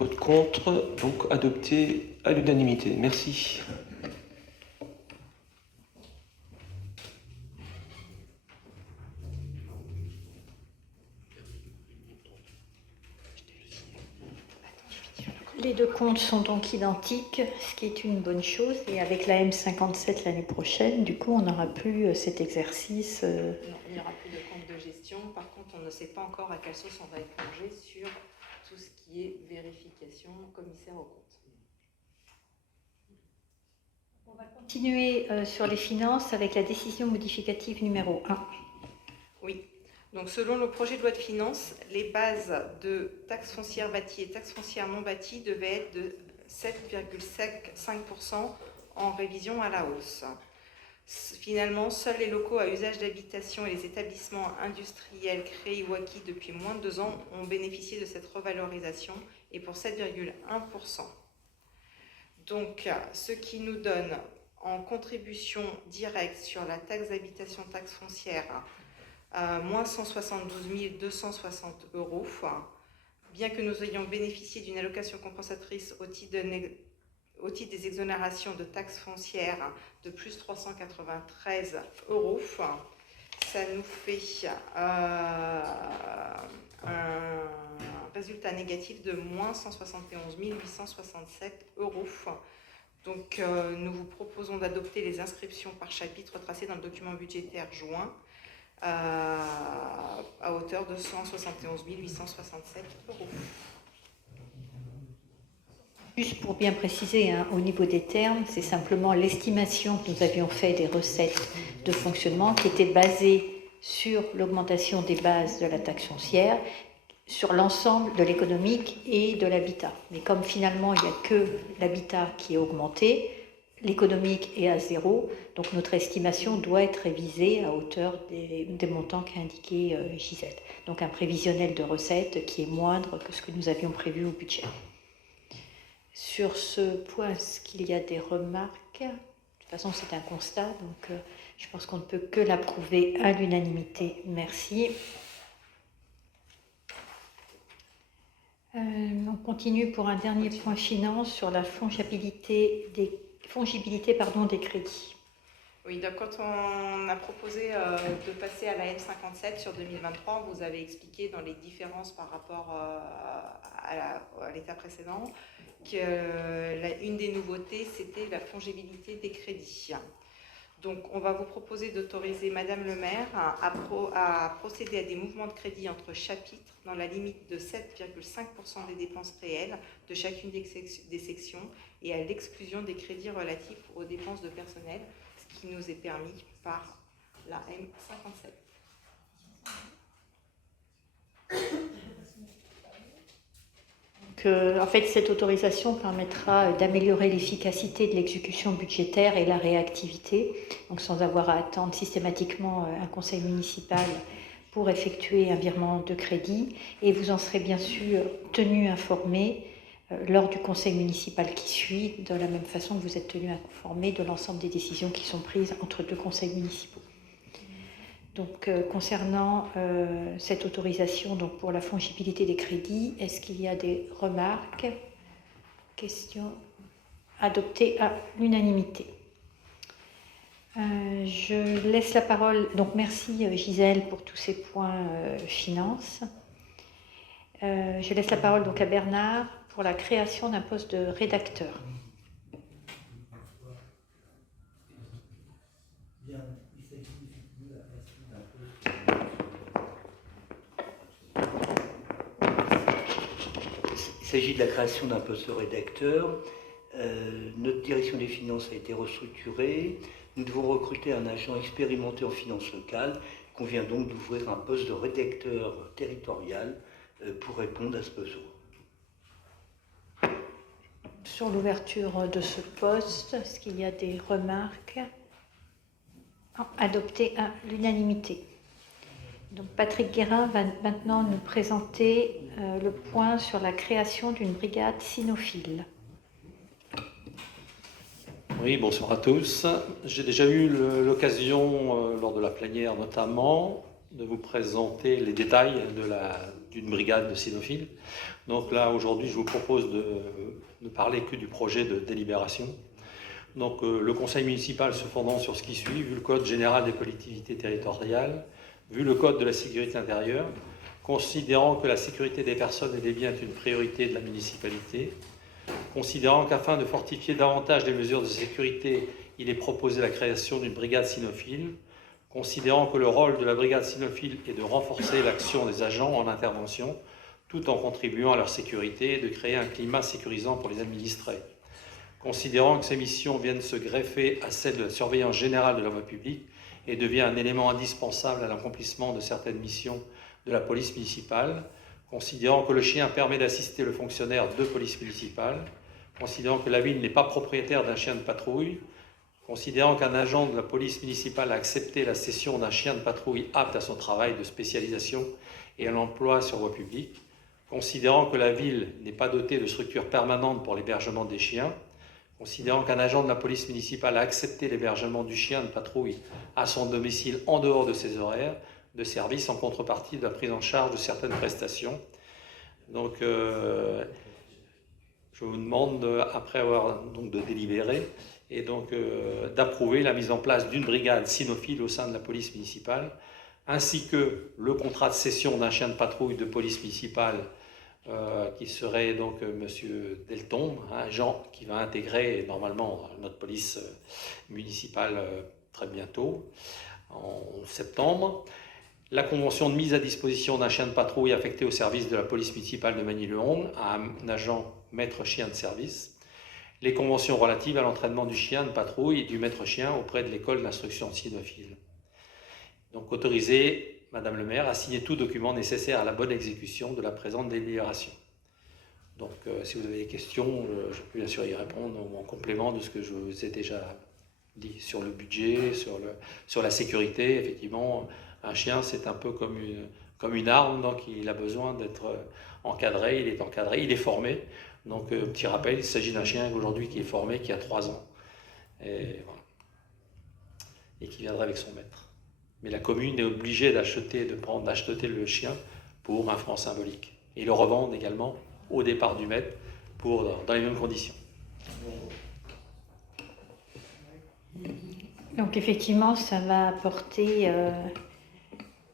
Vote contre, donc adopté à l'unanimité. Merci. Les deux comptes sont donc identiques, ce qui est une bonne chose. Et avec la M57 l'année prochaine, du coup, on n'aura plus cet exercice. Non, il n'y aura plus de compte de gestion. Par contre, on ne sait pas encore à quelle sauce on va être plongé sur tout ce qui est vérification commissaire aux comptes. On va continuer sur les finances avec la décision modificative numéro 1. Oui. Donc, selon le projet de loi de finances, les bases de taxes foncières bâties et taxes foncières non bâties devaient être de 7,5% en révision à la hausse. Finalement, seuls les locaux à usage d'habitation et les établissements industriels créés ou acquis depuis moins de 2 ans ont bénéficié de cette revalorisation, et pour 7,1%. Donc, ce qui nous donne en contribution directe sur la taxe d'habitation, taxe foncière, moins 172 260 euros, bien que nous ayons bénéficié d'une allocation compensatrice au titre des exonérations de taxes foncières de plus 393 euros. Ça nous fait un résultat négatif de moins 171 867 euros. Donc, nous vous proposons d'adopter les inscriptions par chapitre tracées dans le document budgétaire joint à hauteur de 171 867 euros. Juste pour bien préciser, au niveau des termes, c'est simplement l'estimation que nous avions faite des recettes de fonctionnement qui était basée sur l'augmentation des bases de la taxe foncière, sur l'ensemble de l'économique et de l'habitat. Mais comme finalement il n'y a que l'habitat qui est augmenté, l'économique est à zéro, donc notre estimation doit être révisée à hauteur des montants qu'a indiqué Gisèle. Donc un prévisionnel de recettes qui est moindre que ce que nous avions prévu au budget. Sur ce point, est-ce qu'il y a des remarques? De toute façon, c'est un constat, donc je pense qu'on ne peut que l'approuver à l'unanimité. Merci. On continue pour un dernier point finance sur la fongibilité des crédits. Oui, donc quand on a proposé de passer à la M57 sur 2023, vous avez expliqué dans les différences par rapport à l'état précédent qu'une des nouveautés, c'était la fongibilité des crédits. Donc, on va vous proposer d'autoriser Madame le maire à procéder à des mouvements de crédit entre chapitres dans la limite de 7,5% des dépenses réelles de chacune des sections et à l'exclusion des crédits relatifs aux dépenses de personnel, ce qui nous est permis par la M57. En fait, cette autorisation permettra d'améliorer l'efficacité de l'exécution budgétaire et la réactivité, donc sans avoir à attendre systématiquement un conseil municipal pour effectuer un virement de crédit. Et vous en serez bien sûr tenu informé lors du conseil municipal qui suit, de la même façon que vous êtes tenu informé de l'ensemble des décisions qui sont prises entre deux conseils municipaux. Donc, concernant cette autorisation donc pour la fongibilité des crédits, est-ce qu'il y a des remarques, questions? adopté à l'unanimité. Je laisse la parole, donc merci Gisèle pour tous ces points finances. Je laisse la parole donc à Bernard pour la création d'un poste de rédacteur. Il s'agit de la création d'un poste de rédacteur. Notre direction des finances a été restructurée. Nous devons recruter un agent expérimenté en finances locales. Il convient donc d'ouvrir un poste de rédacteur territorial pour répondre à ce besoin. Sur l'ouverture de ce poste, est-ce qu'il y a des remarques? Adopté à l'unanimité. Donc Patrick Guérin va maintenant nous présenter le point sur la création d'une brigade cynophile. Oui, bonsoir à tous. J'ai déjà eu l'occasion, lors de la plénière notamment, de vous présenter les détails d'une brigade de cynophiles. Donc là, aujourd'hui, je vous propose de ne parler que du projet de délibération. Donc le conseil municipal se fondant sur ce qui suit, vu le code général des collectivités territoriales, vu le code de la sécurité intérieure, considérant que la sécurité des personnes et des biens est une priorité de la municipalité, considérant qu'afin de fortifier davantage les mesures de sécurité, il est proposé la création d'une brigade cynophile, considérant que le rôle de la brigade cynophile est de renforcer l'action des agents en intervention, tout en contribuant à leur sécurité et de créer un climat sécurisant pour les administrés. Considérant que ces missions viennent se greffer à celles de la surveillance générale de la voie publique et devient un élément indispensable à l'accomplissement de certaines missions de la police municipale, considérant que le chien permet d'assister le fonctionnaire de police municipale, considérant que la ville n'est pas propriétaire d'un chien de patrouille, considérant qu'un agent de la police municipale a accepté la cession d'un chien de patrouille apte à son travail de spécialisation et à l'emploi sur voie publique, considérant que la ville n'est pas dotée de structures permanentes pour l'hébergement des chiens, considérant qu'un agent de la police municipale a accepté l'hébergement du chien de patrouille à son domicile en dehors de ses horaires de service en contrepartie de la prise en charge de certaines prestations. Donc, je vous demande, après avoir donc de délibérer, et donc d'approuver la mise en place d'une brigade cynophile au sein de la police municipale, ainsi que le contrat de cession d'un chien de patrouille de police municipale qui serait donc Monsieur Deltombe, un agent qui va intégrer normalement notre police municipale très bientôt, en septembre. La convention de mise à disposition d'un chien de patrouille affecté au service de la police municipale de Magny-le-Hongle à un agent maître chien de service. Les conventions relatives à l'entraînement du chien de patrouille et du maître chien auprès de l'école d'instruction cynophile. Donc autoriser Madame le maire a signé tout document nécessaire à la bonne exécution de la présente délibération. Donc, si vous avez des questions, je peux bien sûr y répondre en complément de ce que je vous ai déjà dit sur le budget, sur la sécurité. Effectivement, un chien, c'est un peu comme une arme, donc il a besoin d'être encadré, il est formé. Donc, petit rappel, il s'agit d'un chien aujourd'hui qui est formé, qui a 3 ans, et qui viendra avec son maître. Mais la commune est obligée d'acheter le chien pour un franc symbolique. Et le revendre également au départ du maître dans les mêmes conditions. Donc effectivement, ça va apporter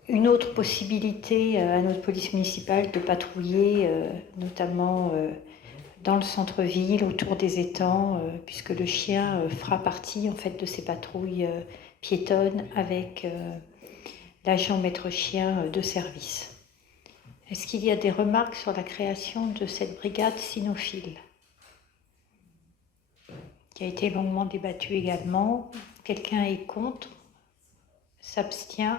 une autre possibilité à notre police municipale de patrouiller, notamment dans le centre-ville, autour des étangs, puisque le chien fera partie en fait de ces patrouilles piétonne avec l'agent maître chien de service. Est-ce qu'il y a des remarques sur la création de cette brigade cynophile, qui a été longuement débattue également? Quelqu'un est contre? S'abstient?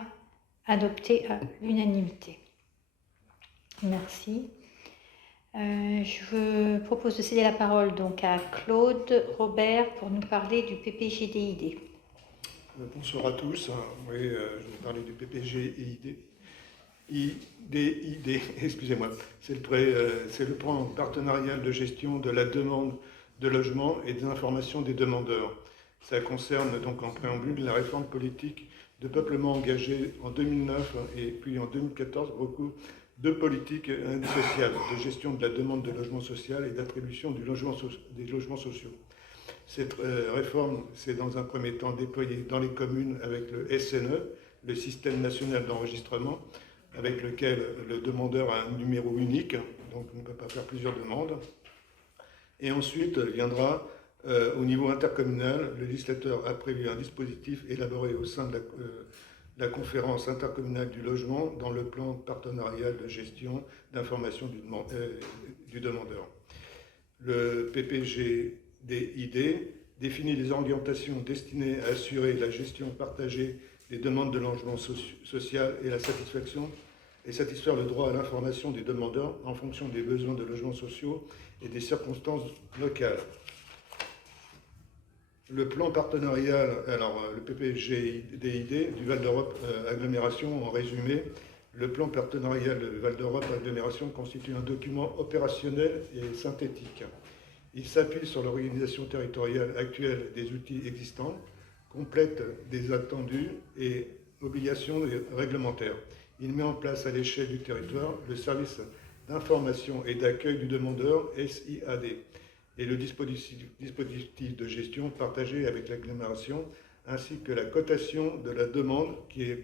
Adopté à l'unanimité. Merci. Je vous propose de céder la parole donc à Claude Robert pour nous parler du PPGDID. Bonsoir à tous. Oui, je vais parler du PPGID. IDID, excusez-moi. C'est le plan partenarial de gestion de la demande de logement et des informations des demandeurs. Ça concerne donc en préambule la réforme politique de peuplement engagée en 2009 et puis en 2014 beaucoup de politique sociale, de gestion de la demande de logement social et d'attribution des logements sociaux. Cette réforme s'est dans un premier temps déployée dans les communes avec le SNE, le système national d'enregistrement, avec lequel le demandeur a un numéro unique, donc on ne peut pas faire plusieurs demandes. Et ensuite viendra au niveau intercommunal, le législateur a prévu un dispositif élaboré au sein de la conférence intercommunale du logement dans le plan partenarial de gestion d'information du demandeur. Le PPGDID définit les orientations destinées à assurer la gestion partagée des demandes de logement social et satisfaire le droit à l'information des demandeurs en fonction des besoins de logements sociaux et des circonstances locales. Le plan partenarial, alors le PPGDID du Val d'Europe Agglomération, en résumé, le plan partenarial du Val d'Europe Agglomération constitue un document opérationnel et synthétique. Il s'appuie sur l'organisation territoriale actuelle des outils existants, complète des attendus et obligations réglementaires. Il met en place à l'échelle du territoire le service d'information et d'accueil du demandeur, SIAD, et le dispositif de gestion partagé avec l'agglomération, ainsi que la cotation de la demande qui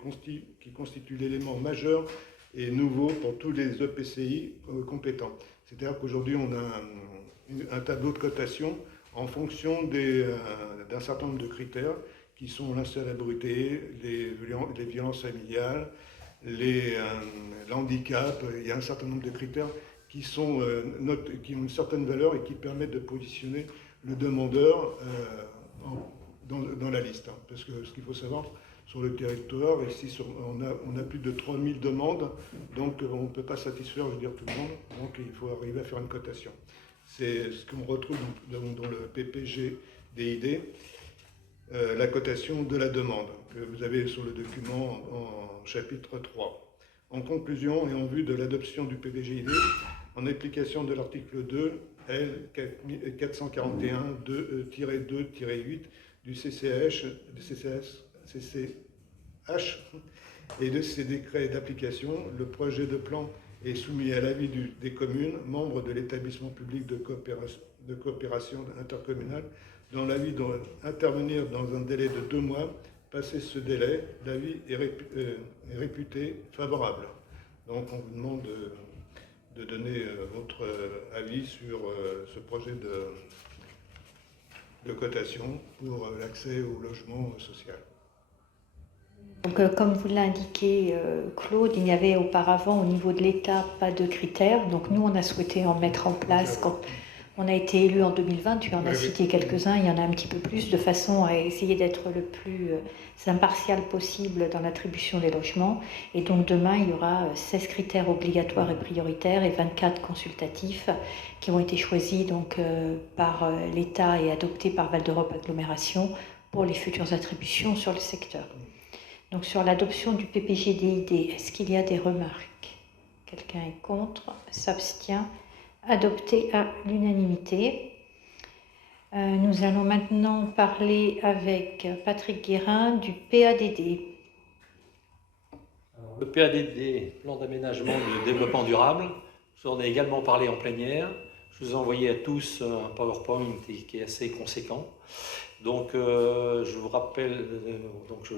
constitue l'élément majeur et nouveau pour tous les EPCI compétents. C'est-à-dire qu'aujourd'hui, on a un tableau de cotation en fonction d'un certain nombre de critères qui sont l'insalubrité, les violences familiales, l'handicap. Il y a un certain nombre de critères qui ont une certaine valeur et qui permettent de positionner le demandeur dans la liste. Parce que ce qu'il faut savoir, sur le territoire, ici on a plus de 3000 demandes, donc on ne peut pas satisfaire, je veux dire, tout le monde, donc il faut arriver à faire une cotation. C'est ce qu'on retrouve dans le PPGDID, la cotation de la demande, que vous avez sur le document en chapitre 3. En conclusion et en vue de l'adoption du PPGID, en application de l'article 2 L 441-2-8 du CCH et de ses décrets d'application, le projet de plan est soumis à l'avis des communes, membres de l'établissement public de coopération intercommunale, dont l'avis doit intervenir dans un délai de 2 mois. Passé ce délai, l'avis est réputé favorable. Donc on vous demande de donner votre avis sur ce projet de cotation pour l'accès au logement social. Donc, comme vous l'indiquez, Claude, il n'y avait auparavant au niveau de l'État pas de critères. Donc nous, on a souhaité en mettre en place. Quand on a été élu en 2020, tu en as cité quelques-uns, il y en a un petit peu plus, de façon à essayer d'être le plus impartial possible dans l'attribution des logements. Et donc demain, il y aura 16 critères obligatoires et prioritaires et 24 consultatifs qui ont été choisis donc, par l'État et adoptés par Val d'Europe Agglomération pour les futures attributions sur le secteur. Donc sur l'adoption du PPGDID, est-ce qu'il y a des remarques? Quelqu'un est contre? S'abstient? Adopté à l'unanimité. Nous allons maintenant parler avec Patrick Guérin du PADD. Le PADD, plan d'aménagement et de développement durable, je vous en ai également parlé en plénière. Je vous ai envoyé à tous un PowerPoint qui est assez conséquent. Donc je vous rappelle, je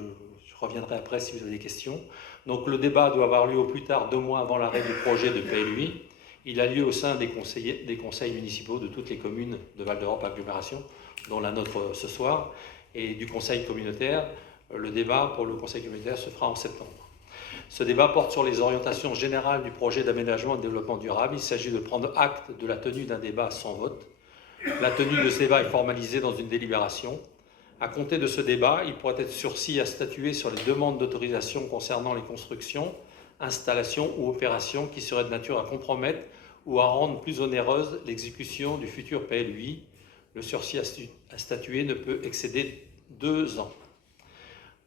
reviendrai après si vous avez des questions. Donc le débat doit avoir lieu au plus tard 2 mois avant l'arrêt du projet de PLUI. Il a lieu au sein des conseils municipaux de toutes les communes de Val d'Europe Agglomération, dont la nôtre ce soir, et du conseil communautaire. Le débat pour le conseil communautaire se fera en septembre. Ce débat porte sur les orientations générales du projet d'aménagement et de développement durable. Il s'agit de prendre acte de la tenue d'un débat sans vote. La tenue de ce débat est formalisée dans une délibération. À compter de ce débat, il pourrait être sursis à statuer sur les demandes d'autorisation concernant les constructions, installations ou opérations qui seraient de nature à compromettre ou à rendre plus onéreuse l'exécution du futur PLUI. Le sursis à statuer ne peut excéder 2 ans.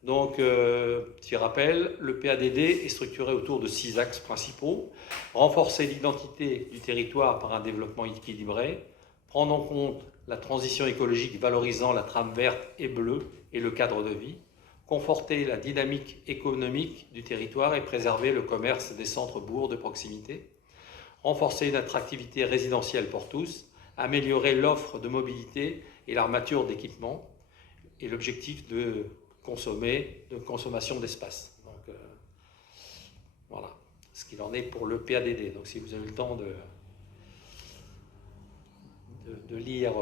Donc, petit rappel, le PADD est structuré autour de 6 axes principaux. Renforcer l'identité du territoire par un développement équilibré, prendre en compte la transition écologique valorisant la trame verte et bleue et le cadre de vie, conforter la dynamique économique du territoire et préserver le commerce des centres-bourgs de proximité, renforcer une attractivité résidentielle pour tous, améliorer l'offre de mobilité et l'armature d'équipement, et l'objectif de consommation d'espace. Donc voilà ce qu'il en est pour le PADD. Donc si vous avez le temps de lire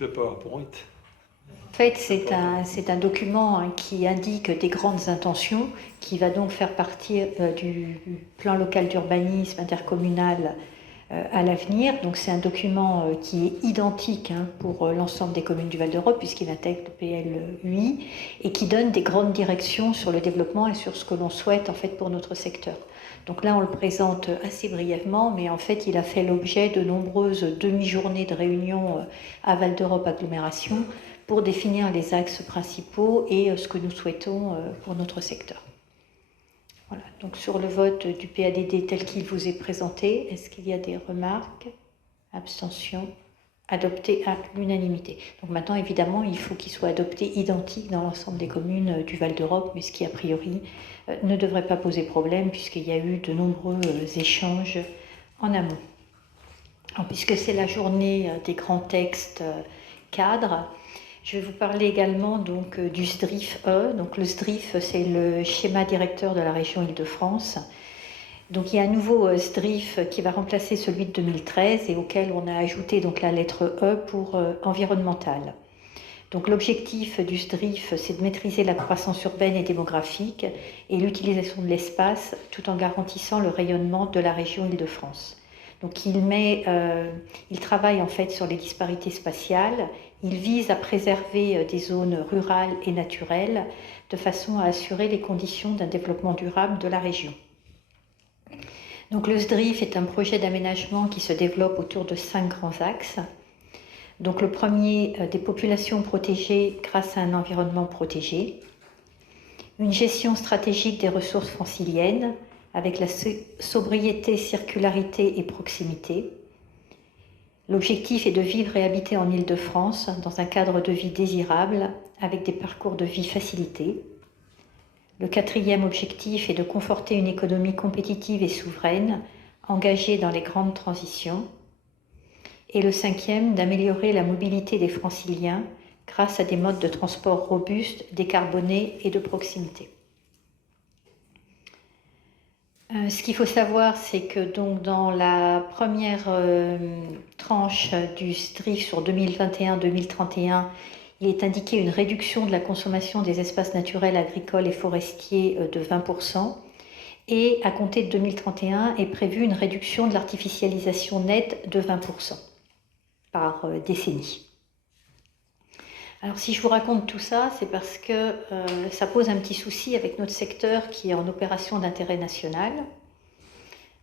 le PowerPoint. En fait, c'est un document qui indique des grandes intentions, qui va donc faire partie du plan local d'urbanisme intercommunal à l'avenir. Donc c'est un document qui est identique pour l'ensemble des communes du Val-d'Europe, puisqu'il intègre le PLUI, et qui donne des grandes directions sur le développement et sur ce que l'on souhaite en fait pour notre secteur. Donc là, on le présente assez brièvement, mais en fait, il a fait l'objet de nombreuses demi-journées de réunions à Val-d'Europe Agglomération pour définir les axes principaux et ce que nous souhaitons pour notre secteur. Voilà, donc sur le vote du PADD tel qu'il vous est présenté, est-ce qu'il y a des remarques? Abstention? Adopté à l'unanimité. Donc maintenant, évidemment, il faut qu'il soit adopté identique dans l'ensemble des communes du Val-d'Europe, mais ce qui, a priori, ne devrait pas poser problème, puisqu'il y a eu de nombreux échanges en amont. Alors, puisque c'est la journée des grands textes cadres, je vais vous parler également donc, du SDRIF-E. Donc, le SDRIF, c'est le schéma directeur de la région Île-de-France. Donc, il y a un nouveau SDRIF qui va remplacer celui de 2013 et auquel on a ajouté donc, la lettre E pour environnemental. Donc, l'objectif du SDRIF, c'est de maîtriser la croissance urbaine et démographique et l'utilisation de l'espace tout en garantissant le rayonnement de la région Île-de-France. Donc, il travaille en fait sur les disparités spatiales. Il vise à préserver des zones rurales et naturelles de façon à assurer les conditions d'un développement durable de la région. Donc, le SDRIF est un projet d'aménagement qui se développe autour de 5 grands axes. Donc, le premier, des populations protégées grâce à un environnement protégé. Une gestion stratégique des ressources franciliennes avec la sobriété, circularité et proximité. L'objectif est de vivre et habiter en Île-de-France dans un cadre de vie désirable avec des parcours de vie facilités. Le quatrième objectif est de conforter une économie compétitive et souveraine, engagée dans les grandes transitions. Et le cinquième, d'améliorer la mobilité des franciliens grâce à des modes de transport robustes, décarbonés et de proximité. Ce qu'il faut savoir, c'est que donc, dans la première tranche du SDRIF sur 2021-2031, il est indiqué une réduction de la consommation des espaces naturels, agricoles et forestiers de 20%. Et à compter de 2031 est prévue une réduction de l'artificialisation nette de 20% par décennie. Alors si je vous raconte tout ça, c'est parce que ça pose un petit souci avec notre secteur qui est en opération d'intérêt national.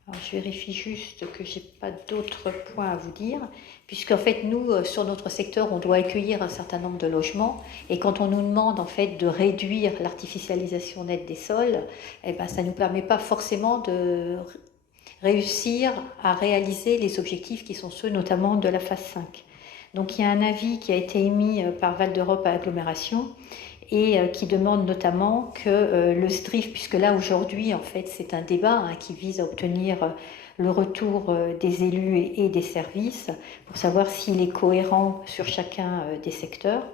Alors, je vérifie juste que je n'ai pas d'autres points à vous dire, puisqu'en fait, nous, sur notre secteur, on doit accueillir un certain nombre de logements, et quand on nous demande en fait de réduire l'artificialisation nette des sols, eh ben, ça ne nous permet pas forcément de réussir à réaliser les objectifs qui sont ceux notamment de la phase 5. Donc il y a un avis qui a été émis par Val-d'Europe à Agglomération et qui demande notamment que le SDRIF, puisque là aujourd'hui en fait c'est un débat qui vise à obtenir le retour des élus et des services pour savoir s'il est cohérent sur chacun des secteurs.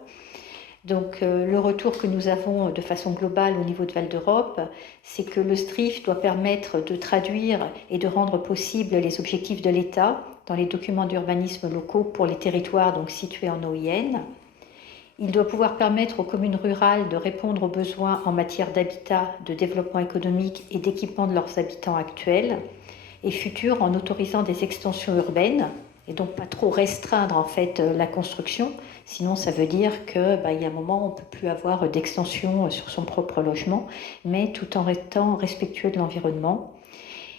Donc le retour que nous avons de façon globale au niveau de Val-d'Europe, c'est que le SDRIF doit permettre de traduire et de rendre possible les objectifs de l'État dans les documents d'urbanisme locaux pour les territoires donc situés en OIN. Il doit pouvoir permettre aux communes rurales de répondre aux besoins en matière d'habitat, de développement économique et d'équipement de leurs habitants actuels et futurs en autorisant des extensions urbaines et donc pas trop restreindre en fait la construction. Sinon, ça veut dire qu'il y a un moment, on ne peut plus avoir d'extension sur son propre logement, mais tout en restant respectueux de l'environnement.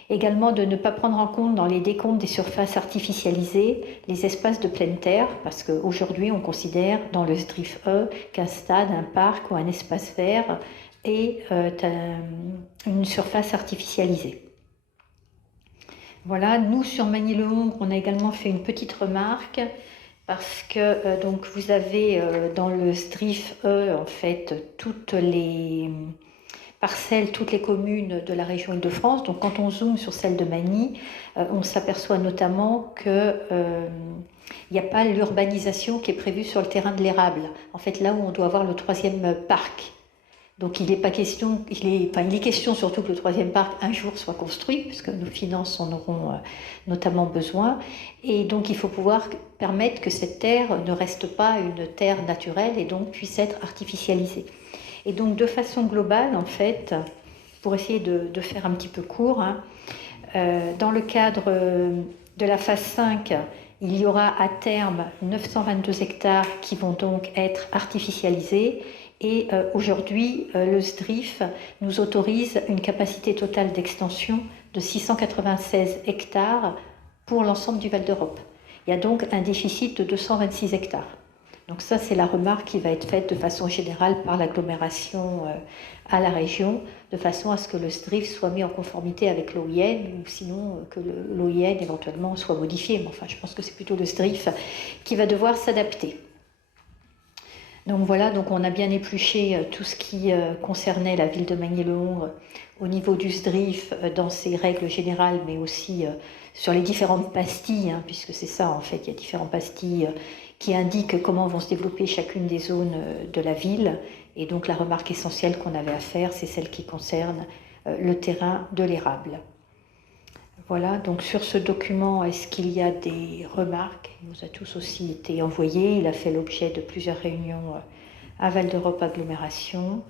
Également, de ne pas prendre en compte dans les décomptes des surfaces artificialisées les espaces de pleine terre, parce qu'aujourd'hui, on considère dans le SDRIF-E qu'un stade, un parc ou un espace vert est une surface artificialisée. Voilà, nous, sur Magny-le-Hongre, on a également fait une petite remarque, parce que donc vous avez dans le SDRIF-E en fait toutes les parcelle toutes les communes de la région Île-de-France. Donc quand on zoome sur celle de Magny, on s'aperçoit notamment qu'il n'y a pas l'urbanisation qui est prévue sur le terrain de l'érable. En fait, là où on doit avoir le 3e parc. Donc il est question surtout que le 3e parc un jour soit construit, puisque nos finances en auront notamment besoin. Et donc il faut pouvoir permettre que cette terre ne reste pas une terre naturelle et donc puisse être artificialisée. Et donc de façon globale, en fait, pour essayer de faire un petit peu court, dans le cadre de la phase 5, il y aura à terme 922 hectares qui vont donc être artificialisés. Et aujourd'hui, le SDRIF nous autorise une capacité totale d'extension de 696 hectares pour l'ensemble du Val d'Europe. Il y a donc un déficit de 226 hectares. Donc ça, c'est la remarque qui va être faite de façon générale par l'agglomération à la région, de façon à ce que le SDRIF soit mis en conformité avec l'OIN, ou sinon que l'OIN éventuellement soit modifié. Mais enfin, je pense que c'est plutôt le SDRIF qui va devoir s'adapter. Donc voilà, donc on a bien épluché tout ce qui concernait la ville de Magny-le-Hongre au niveau du SDRIF dans ses règles générales, mais aussi sur les différentes pastilles, puisque c'est ça en fait, il y a différentes pastilles qui indiquent comment vont se développer chacune des zones de la ville. Et donc la remarque essentielle qu'on avait à faire, c'est celle qui concerne le terrain de l'érable. Voilà, donc sur ce document, est-ce qu'il y a des remarques? Il nous a tous aussi été envoyé. Il a fait l'objet de plusieurs réunions à Val d'Europe Agglomération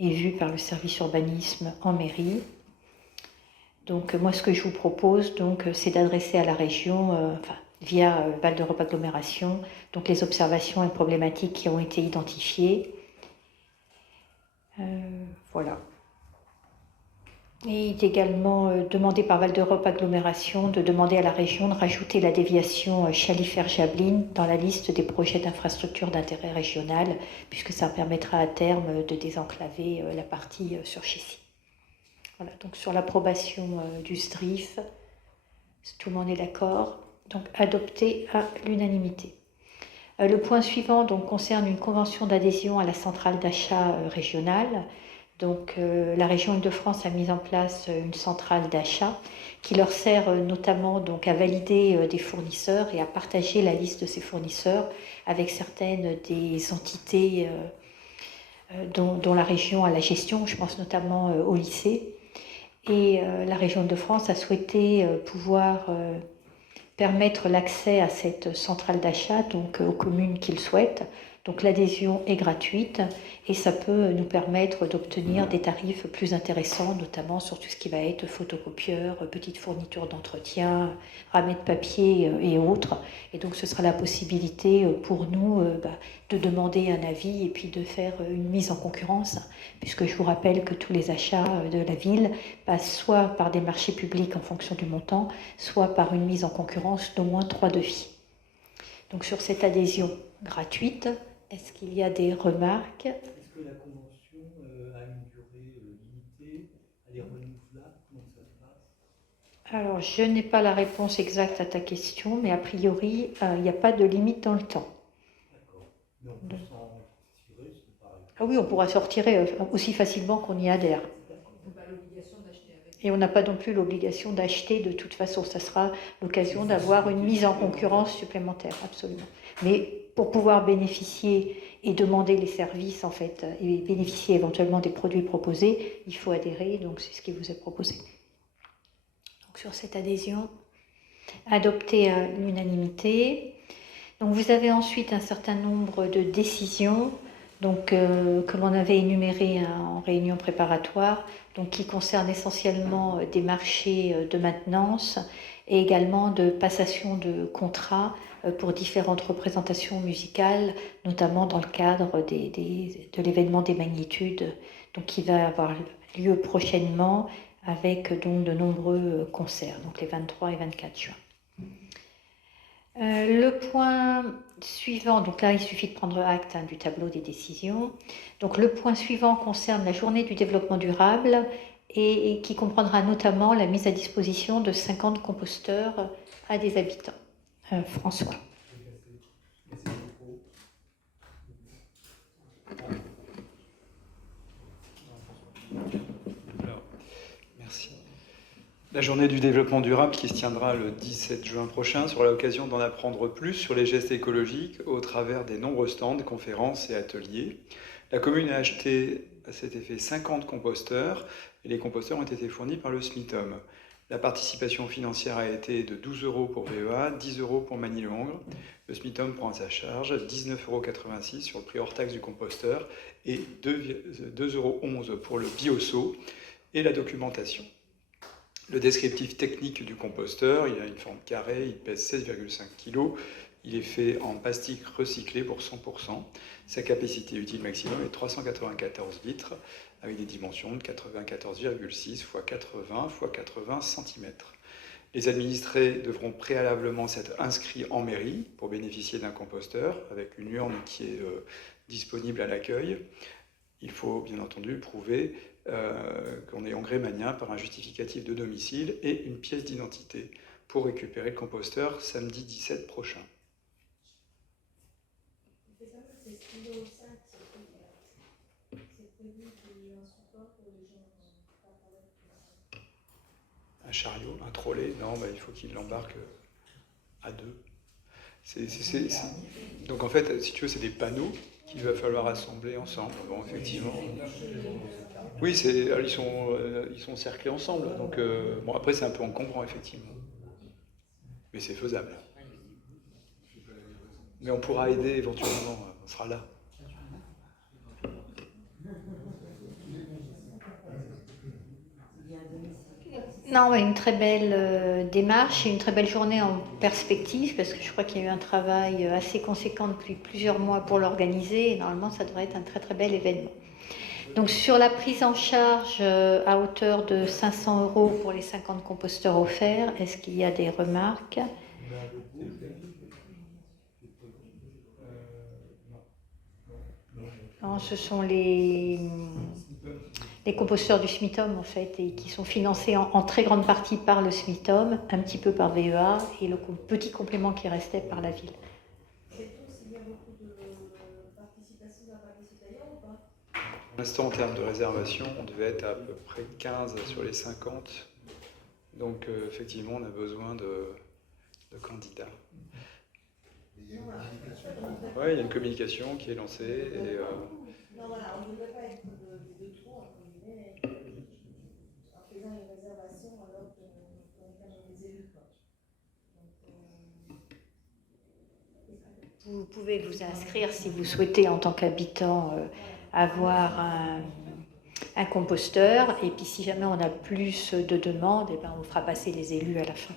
et vu par le service urbanisme en mairie. Donc moi, ce que je vous propose, c'est d'adresser à la région, via Val d'Europe Agglomération, donc les observations et problématiques qui ont été identifiées. Voilà. Et il est également demandé par Val d'Europe Agglomération de demander à la région de rajouter la déviation Chalifert-Jablines dans la liste des projets d'infrastructure d'intérêt régional, puisque ça permettra à terme de désenclaver la partie sur Chécy. Voilà, donc sur l'approbation du SDRIF, tout le monde est d'accord, donc adopté à l'unanimité. Le point suivant donc, concerne une convention d'adhésion à la centrale d'achat régionale. Donc, la région Île-de-France a mis en place une centrale d'achat qui leur sert notamment donc, à valider des fournisseurs et à partager la liste de ces fournisseurs avec certaines des entités dont la région a la gestion. Je pense notamment au lycée. Et la région Île-de-France a souhaité pouvoir permettre l'accès à cette centrale d'achat donc aux communes qui le souhaitent. Donc l'adhésion est gratuite et ça peut nous permettre d'obtenir des tarifs plus intéressants, notamment sur tout ce qui va être photocopieur, petites fournitures d'entretien, ramet de papier et autres. Et donc ce sera la possibilité pour nous de demander un avis et puis de faire une mise en concurrence, puisque je vous rappelle que tous les achats de la ville passent soit par des marchés publics en fonction du montant, soit par une mise en concurrence d'au moins 3 devis. Donc sur cette adhésion gratuite, est-ce qu'il y a des remarques? Est-ce que la convention a une durée limitée? Elle est renouvelable? Comment ça se passe? Alors, je n'ai pas la réponse exacte à ta question, mais a priori, il n'y a pas de limite dans le temps. D'accord. Mais on peut s'en tirer, c'est pareil. Ah oui, on pourra se retirer aussi facilement qu'on y adhère. Et on n'a pas non plus l'obligation d'acheter de toute façon. Ça sera l'occasion d'avoir une mise en concurrence supplémentaire, absolument. Mais pour pouvoir bénéficier et demander les services, en fait, et bénéficier éventuellement des produits proposés, il faut adhérer, donc c'est ce qui vous est proposé. Donc sur cette adhésion, adoptée à l'unanimité. Donc vous avez ensuite un certain nombre de décisions donc, que l'on avait énumérées en réunion préparatoire, donc, qui concernent essentiellement des marchés de maintenance et également de passation de contrats pour différentes représentations musicales, notamment dans le cadre de l'événement des magnitudes, donc, qui va avoir lieu prochainement avec donc, de nombreux concerts, donc les 23 et 24 juin. Le point suivant, donc là il suffit de prendre acte du tableau des décisions. Donc le point suivant concerne la journée du développement durable et qui comprendra notamment la mise à disposition de 50 composteurs à des habitants. François. La journée du développement durable qui se tiendra le 17 juin prochain sera l'occasion d'en apprendre plus sur les gestes écologiques au travers des nombreux stands, conférences et ateliers. La commune a acheté à cet effet 50 composteurs et les composteurs ont été fournis par le SMITOM. La participation financière a été de 12 € pour VEA, 10 € pour Manille-Hongre. Le SMITOM prend à sa charge 19,86 € sur le prix hors taxe du composteur et 2,11 € pour le bioseau et la documentation. Le descriptif technique du composteur, il a une forme carrée, il pèse 16,5 kg, il est fait en plastique recyclé pour 100%. Sa capacité utile maximum est 394 litres, avec des dimensions de 94,6 x 80 x 80 cm. Les administrés devront préalablement s'être inscrits en mairie pour bénéficier d'un composteur, avec une urne qui est disponible à l'accueil. Il faut bien entendu prouver qu'on est engrémanien par un justificatif de domicile et une pièce d'identité pour récupérer le composteur samedi 17 prochain. Un chariot, un trolley, non, il faut qu'il l'embarque à deux. Donc en fait, si tu veux, c'est des panneaux qu'il va falloir assembler ensemble. Bon, effectivement. Oui, ils sont cerclés ensemble. Donc bon, après, c'est un peu encombrant, effectivement. Mais c'est faisable. Mais on pourra aider éventuellement, on sera là. Non, une très belle démarche et une très belle journée en perspective, parce que je crois qu'il y a eu un travail assez conséquent depuis plusieurs mois pour l'organiser, et normalement ça devrait être un très très bel événement. Donc sur la prise en charge à hauteur de 500 € pour les 50 composteurs offerts, est-ce qu'il y a des remarques ? Non, ce sont les composteurs du SMITOM en fait, et qui sont financés en très grande partie par le SMITOM, un petit peu par VEA, et le petit complément qui restait par la ville. Pour l'instant, en termes de réservation, on devait être à peu près 15 sur les 50. Donc effectivement, on a besoin de candidats. Oui, il y a une communication qui est lancée. Et, non, voilà, on ne devrait pas être de trop, entre guillemets, en faisant une réservation alors qu'on est quand même des élus. Vous pouvez vous inscrire si vous souhaitez en tant qu'habitant avoir un composteur, et puis si jamais on a plus de demandes, eh ben, on fera passer les élus à la fin.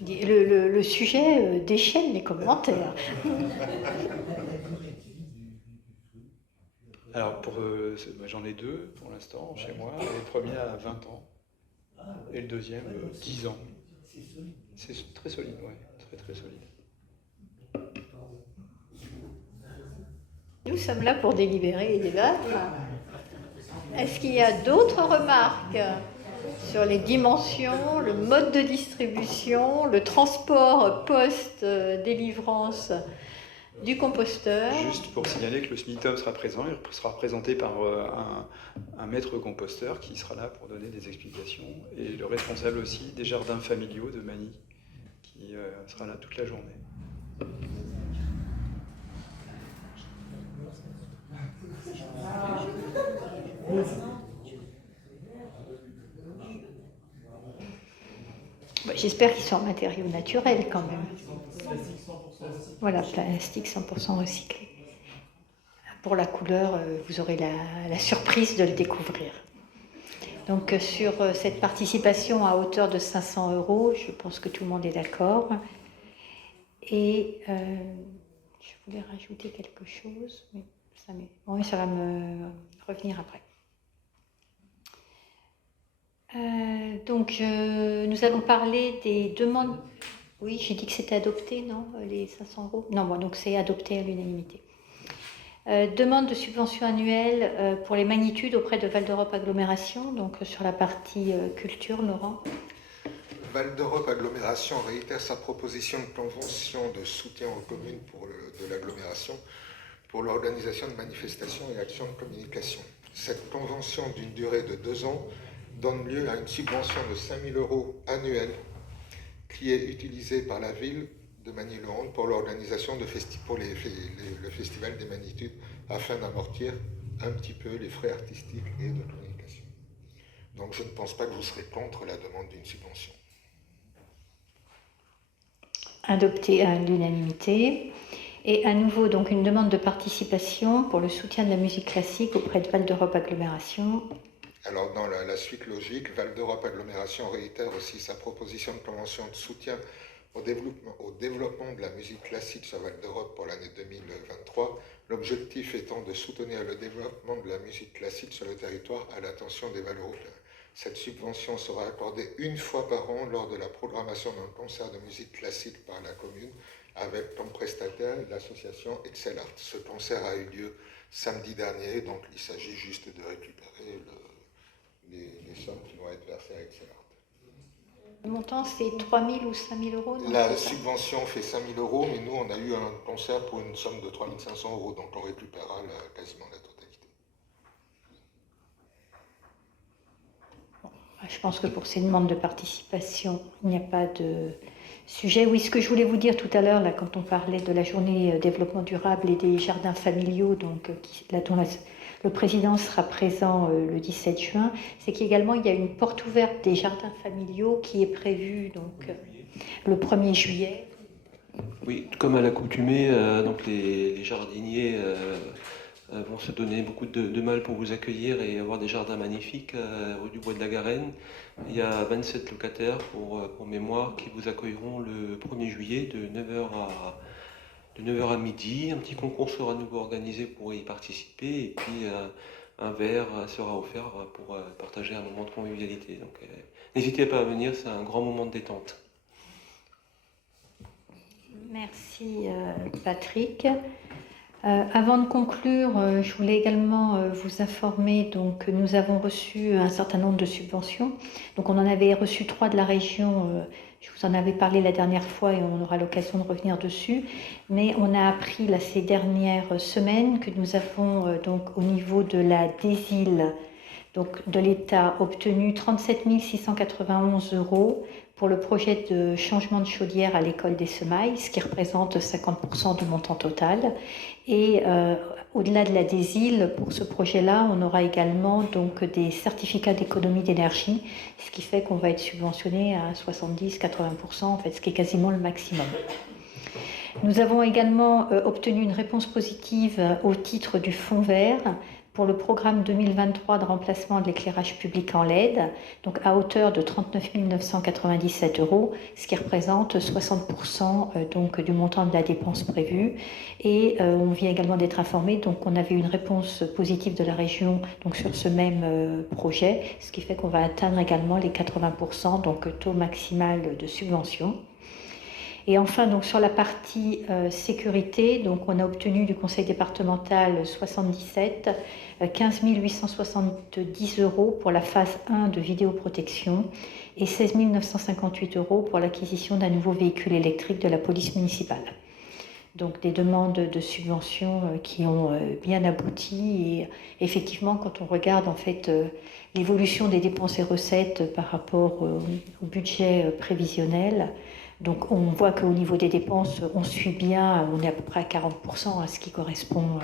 Le sujet déchaîne les commentaires. Alors, j'en ai deux pour l'instant chez moi. Le premier a 20 ans et le deuxième 10 ans. C'est très solide, oui, très très solide. Nous sommes là pour délibérer et débattre. Est-ce qu'il y a d'autres remarques sur les dimensions, le mode de distribution, le transport post-délivrance du composteur? Juste pour signaler que le SMITOM sera présent, il sera représenté par un maître composteur qui sera là pour donner des explications, et le responsable aussi des jardins familiaux de Manille qui sera là toute la journée. J'espère qu'ils sont en matériaux naturels quand même. Voilà, plastique 100% recyclé. Pour la couleur, vous aurez la surprise de le découvrir. Donc sur cette participation à hauteur de 500 €, je pense que tout le monde est d'accord. Et je voulais rajouter quelque chose, mais ça va me revenir après. Donc nous allons parler des demandes. Oui, j'ai dit que c'était adopté, non, les 500 €? Non, bon, donc c'est adopté à l'unanimité. Demande de subvention annuelle pour les magnitudes auprès de Val d'Europe Agglomération, donc sur la partie culture, Laurent. Val d'Europe Agglomération réitère sa proposition de convention de soutien aux communes de l'agglomération pour l'organisation de manifestations et actions de communication. Cette convention d'une durée de 2 ans donne lieu à une subvention de 5 000 € annuelle qui est utilisée par la ville de Magny-le-Honde pour l'organisation de le Festival des Magnitudes afin d'amortir un petit peu les frais artistiques et de communication. Donc je ne pense pas que vous serez contre la demande d'une subvention. Adopté à l'unanimité. Et à nouveau, donc, une demande de participation pour le soutien de la musique classique auprès de Val d'Europe Agglomération. Alors, dans la suite logique, Val d'Europe Agglomération réitère aussi sa proposition de convention de soutien au développement de la musique classique sur Val d'Europe pour l'année 2023, l'objectif étant de soutenir le développement de la musique classique sur le territoire à l'attention des Val-Européens. Cette subvention sera accordée une fois par an lors de la programmation d'un concert de musique classique par la commune, avec comme prestataire l'association Excel Art. Ce concert a eu lieu samedi dernier, donc il s'agit juste de récupérer les sommes qui vont être versées à Excel Art. Le montant, c'est 3 000 ou 5 000 €? Non, la subvention fait 5 000 €, mais nous, on a eu un concert pour une somme de 3 500 €, donc on récupérera quasiment la totalité. Bon, je pense que pour ces demandes de participation, il n'y a pas de sujet. Oui, ce que je voulais vous dire tout à l'heure, là, quand on parlait de la journée développement durable et des jardins familiaux, donc, dont le président sera présent le 17 juin, c'est qu'également il y a une porte ouverte des jardins familiaux qui est prévue donc, le 1er juillet. Oui, comme à l'accoutumée, donc les jardiniers vont se donner beaucoup de mal pour vous accueillir et avoir des jardins magnifiques rue du Bois de la Garenne. Il y a 27 locataires pour mémoire qui vous accueilleront le 1er juillet de 9h à midi. Un petit concours sera de nouveau organisé pour y participer et puis un verre sera offert pour partager un moment de convivialité. Donc n'hésitez pas à venir, c'est un grand moment de détente. Merci Patrick. Avant de conclure, je voulais également vous informer donc, que nous avons reçu un certain nombre de subventions. Donc, on en avait reçu 3 de la région, je vous en avais parlé la dernière fois et on aura l'occasion de revenir dessus. Mais on a appris là, ces dernières semaines que nous avons donc, au niveau de la DESIL, donc de l'État, obtenu 37 691 € pour le projet de changement de chaudière à l'école des Semailles, ce qui représente 50% du montant total. Et au-delà de la DESIL, pour ce projet-là, on aura également donc, des certificats d'économie d'énergie, ce qui fait qu'on va être subventionné à 70-80%, en fait, ce qui est quasiment le maximum. Nous avons également obtenu une réponse positive au titre du Fonds vert pour le programme 2023 de remplacement de l'éclairage public en LED, donc à hauteur de 39 997 €, ce qui représente 60% donc, du montant de la dépense prévue. Et on vient également d'être informé, donc on avait une réponse positive de la région donc, sur ce même projet, ce qui fait qu'on va atteindre également les 80%, donc taux maximal de subvention. Et enfin, donc, sur la partie sécurité, donc, on a obtenu du conseil départemental 77 15 870 € pour la phase 1 de vidéoprotection et 16 958 € pour l'acquisition d'un nouveau véhicule électrique de la police municipale. Donc des demandes de subventions qui ont bien abouti. Et effectivement, quand on regarde en fait l'évolution des dépenses et recettes par rapport au budget prévisionnel, donc on voit qu'au niveau des dépenses, on suit bien, on est à peu près à 40%, ce qui correspond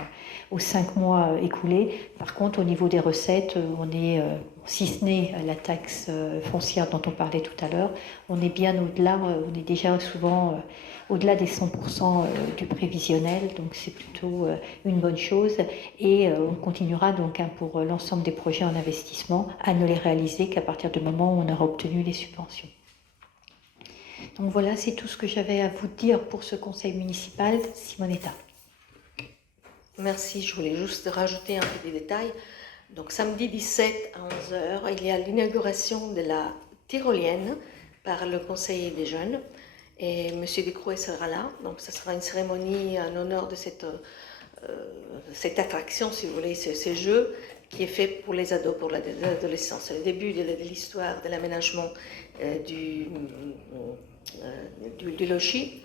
aux 5 mois écoulés. Par contre, au niveau des recettes, on est, si ce n'est la taxe foncière dont on parlait tout à l'heure, on est bien au-delà, on est déjà souvent au-delà des 100% du prévisionnel, donc c'est plutôt une bonne chose. Et on continuera donc pour l'ensemble des projets en investissement à ne les réaliser qu'à partir du moment où on aura obtenu les subventions. Donc voilà, c'est tout ce que j'avais à vous dire pour ce conseil municipal. Simonetta. Merci, je voulais juste rajouter un petit détail. Donc samedi 17 à 11h, il y a l'inauguration de la tyrolienne par le conseiller des jeunes. Et M. Descrouet sera là. Donc ce sera une cérémonie en honneur de cette attraction, si vous voulez, ce jeu qui est fait pour les ados, pour l'adolescence. C'est le début de l'histoire de l'aménagement du logis.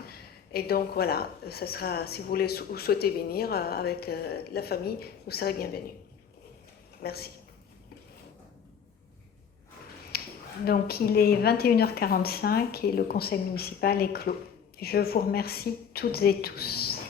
Et donc voilà, ça sera, si vous voulez ou souhaitez venir avec la famille, vous serez bienvenus. Merci. Donc il est 21h45 et le conseil municipal est clos. Je vous remercie toutes et tous.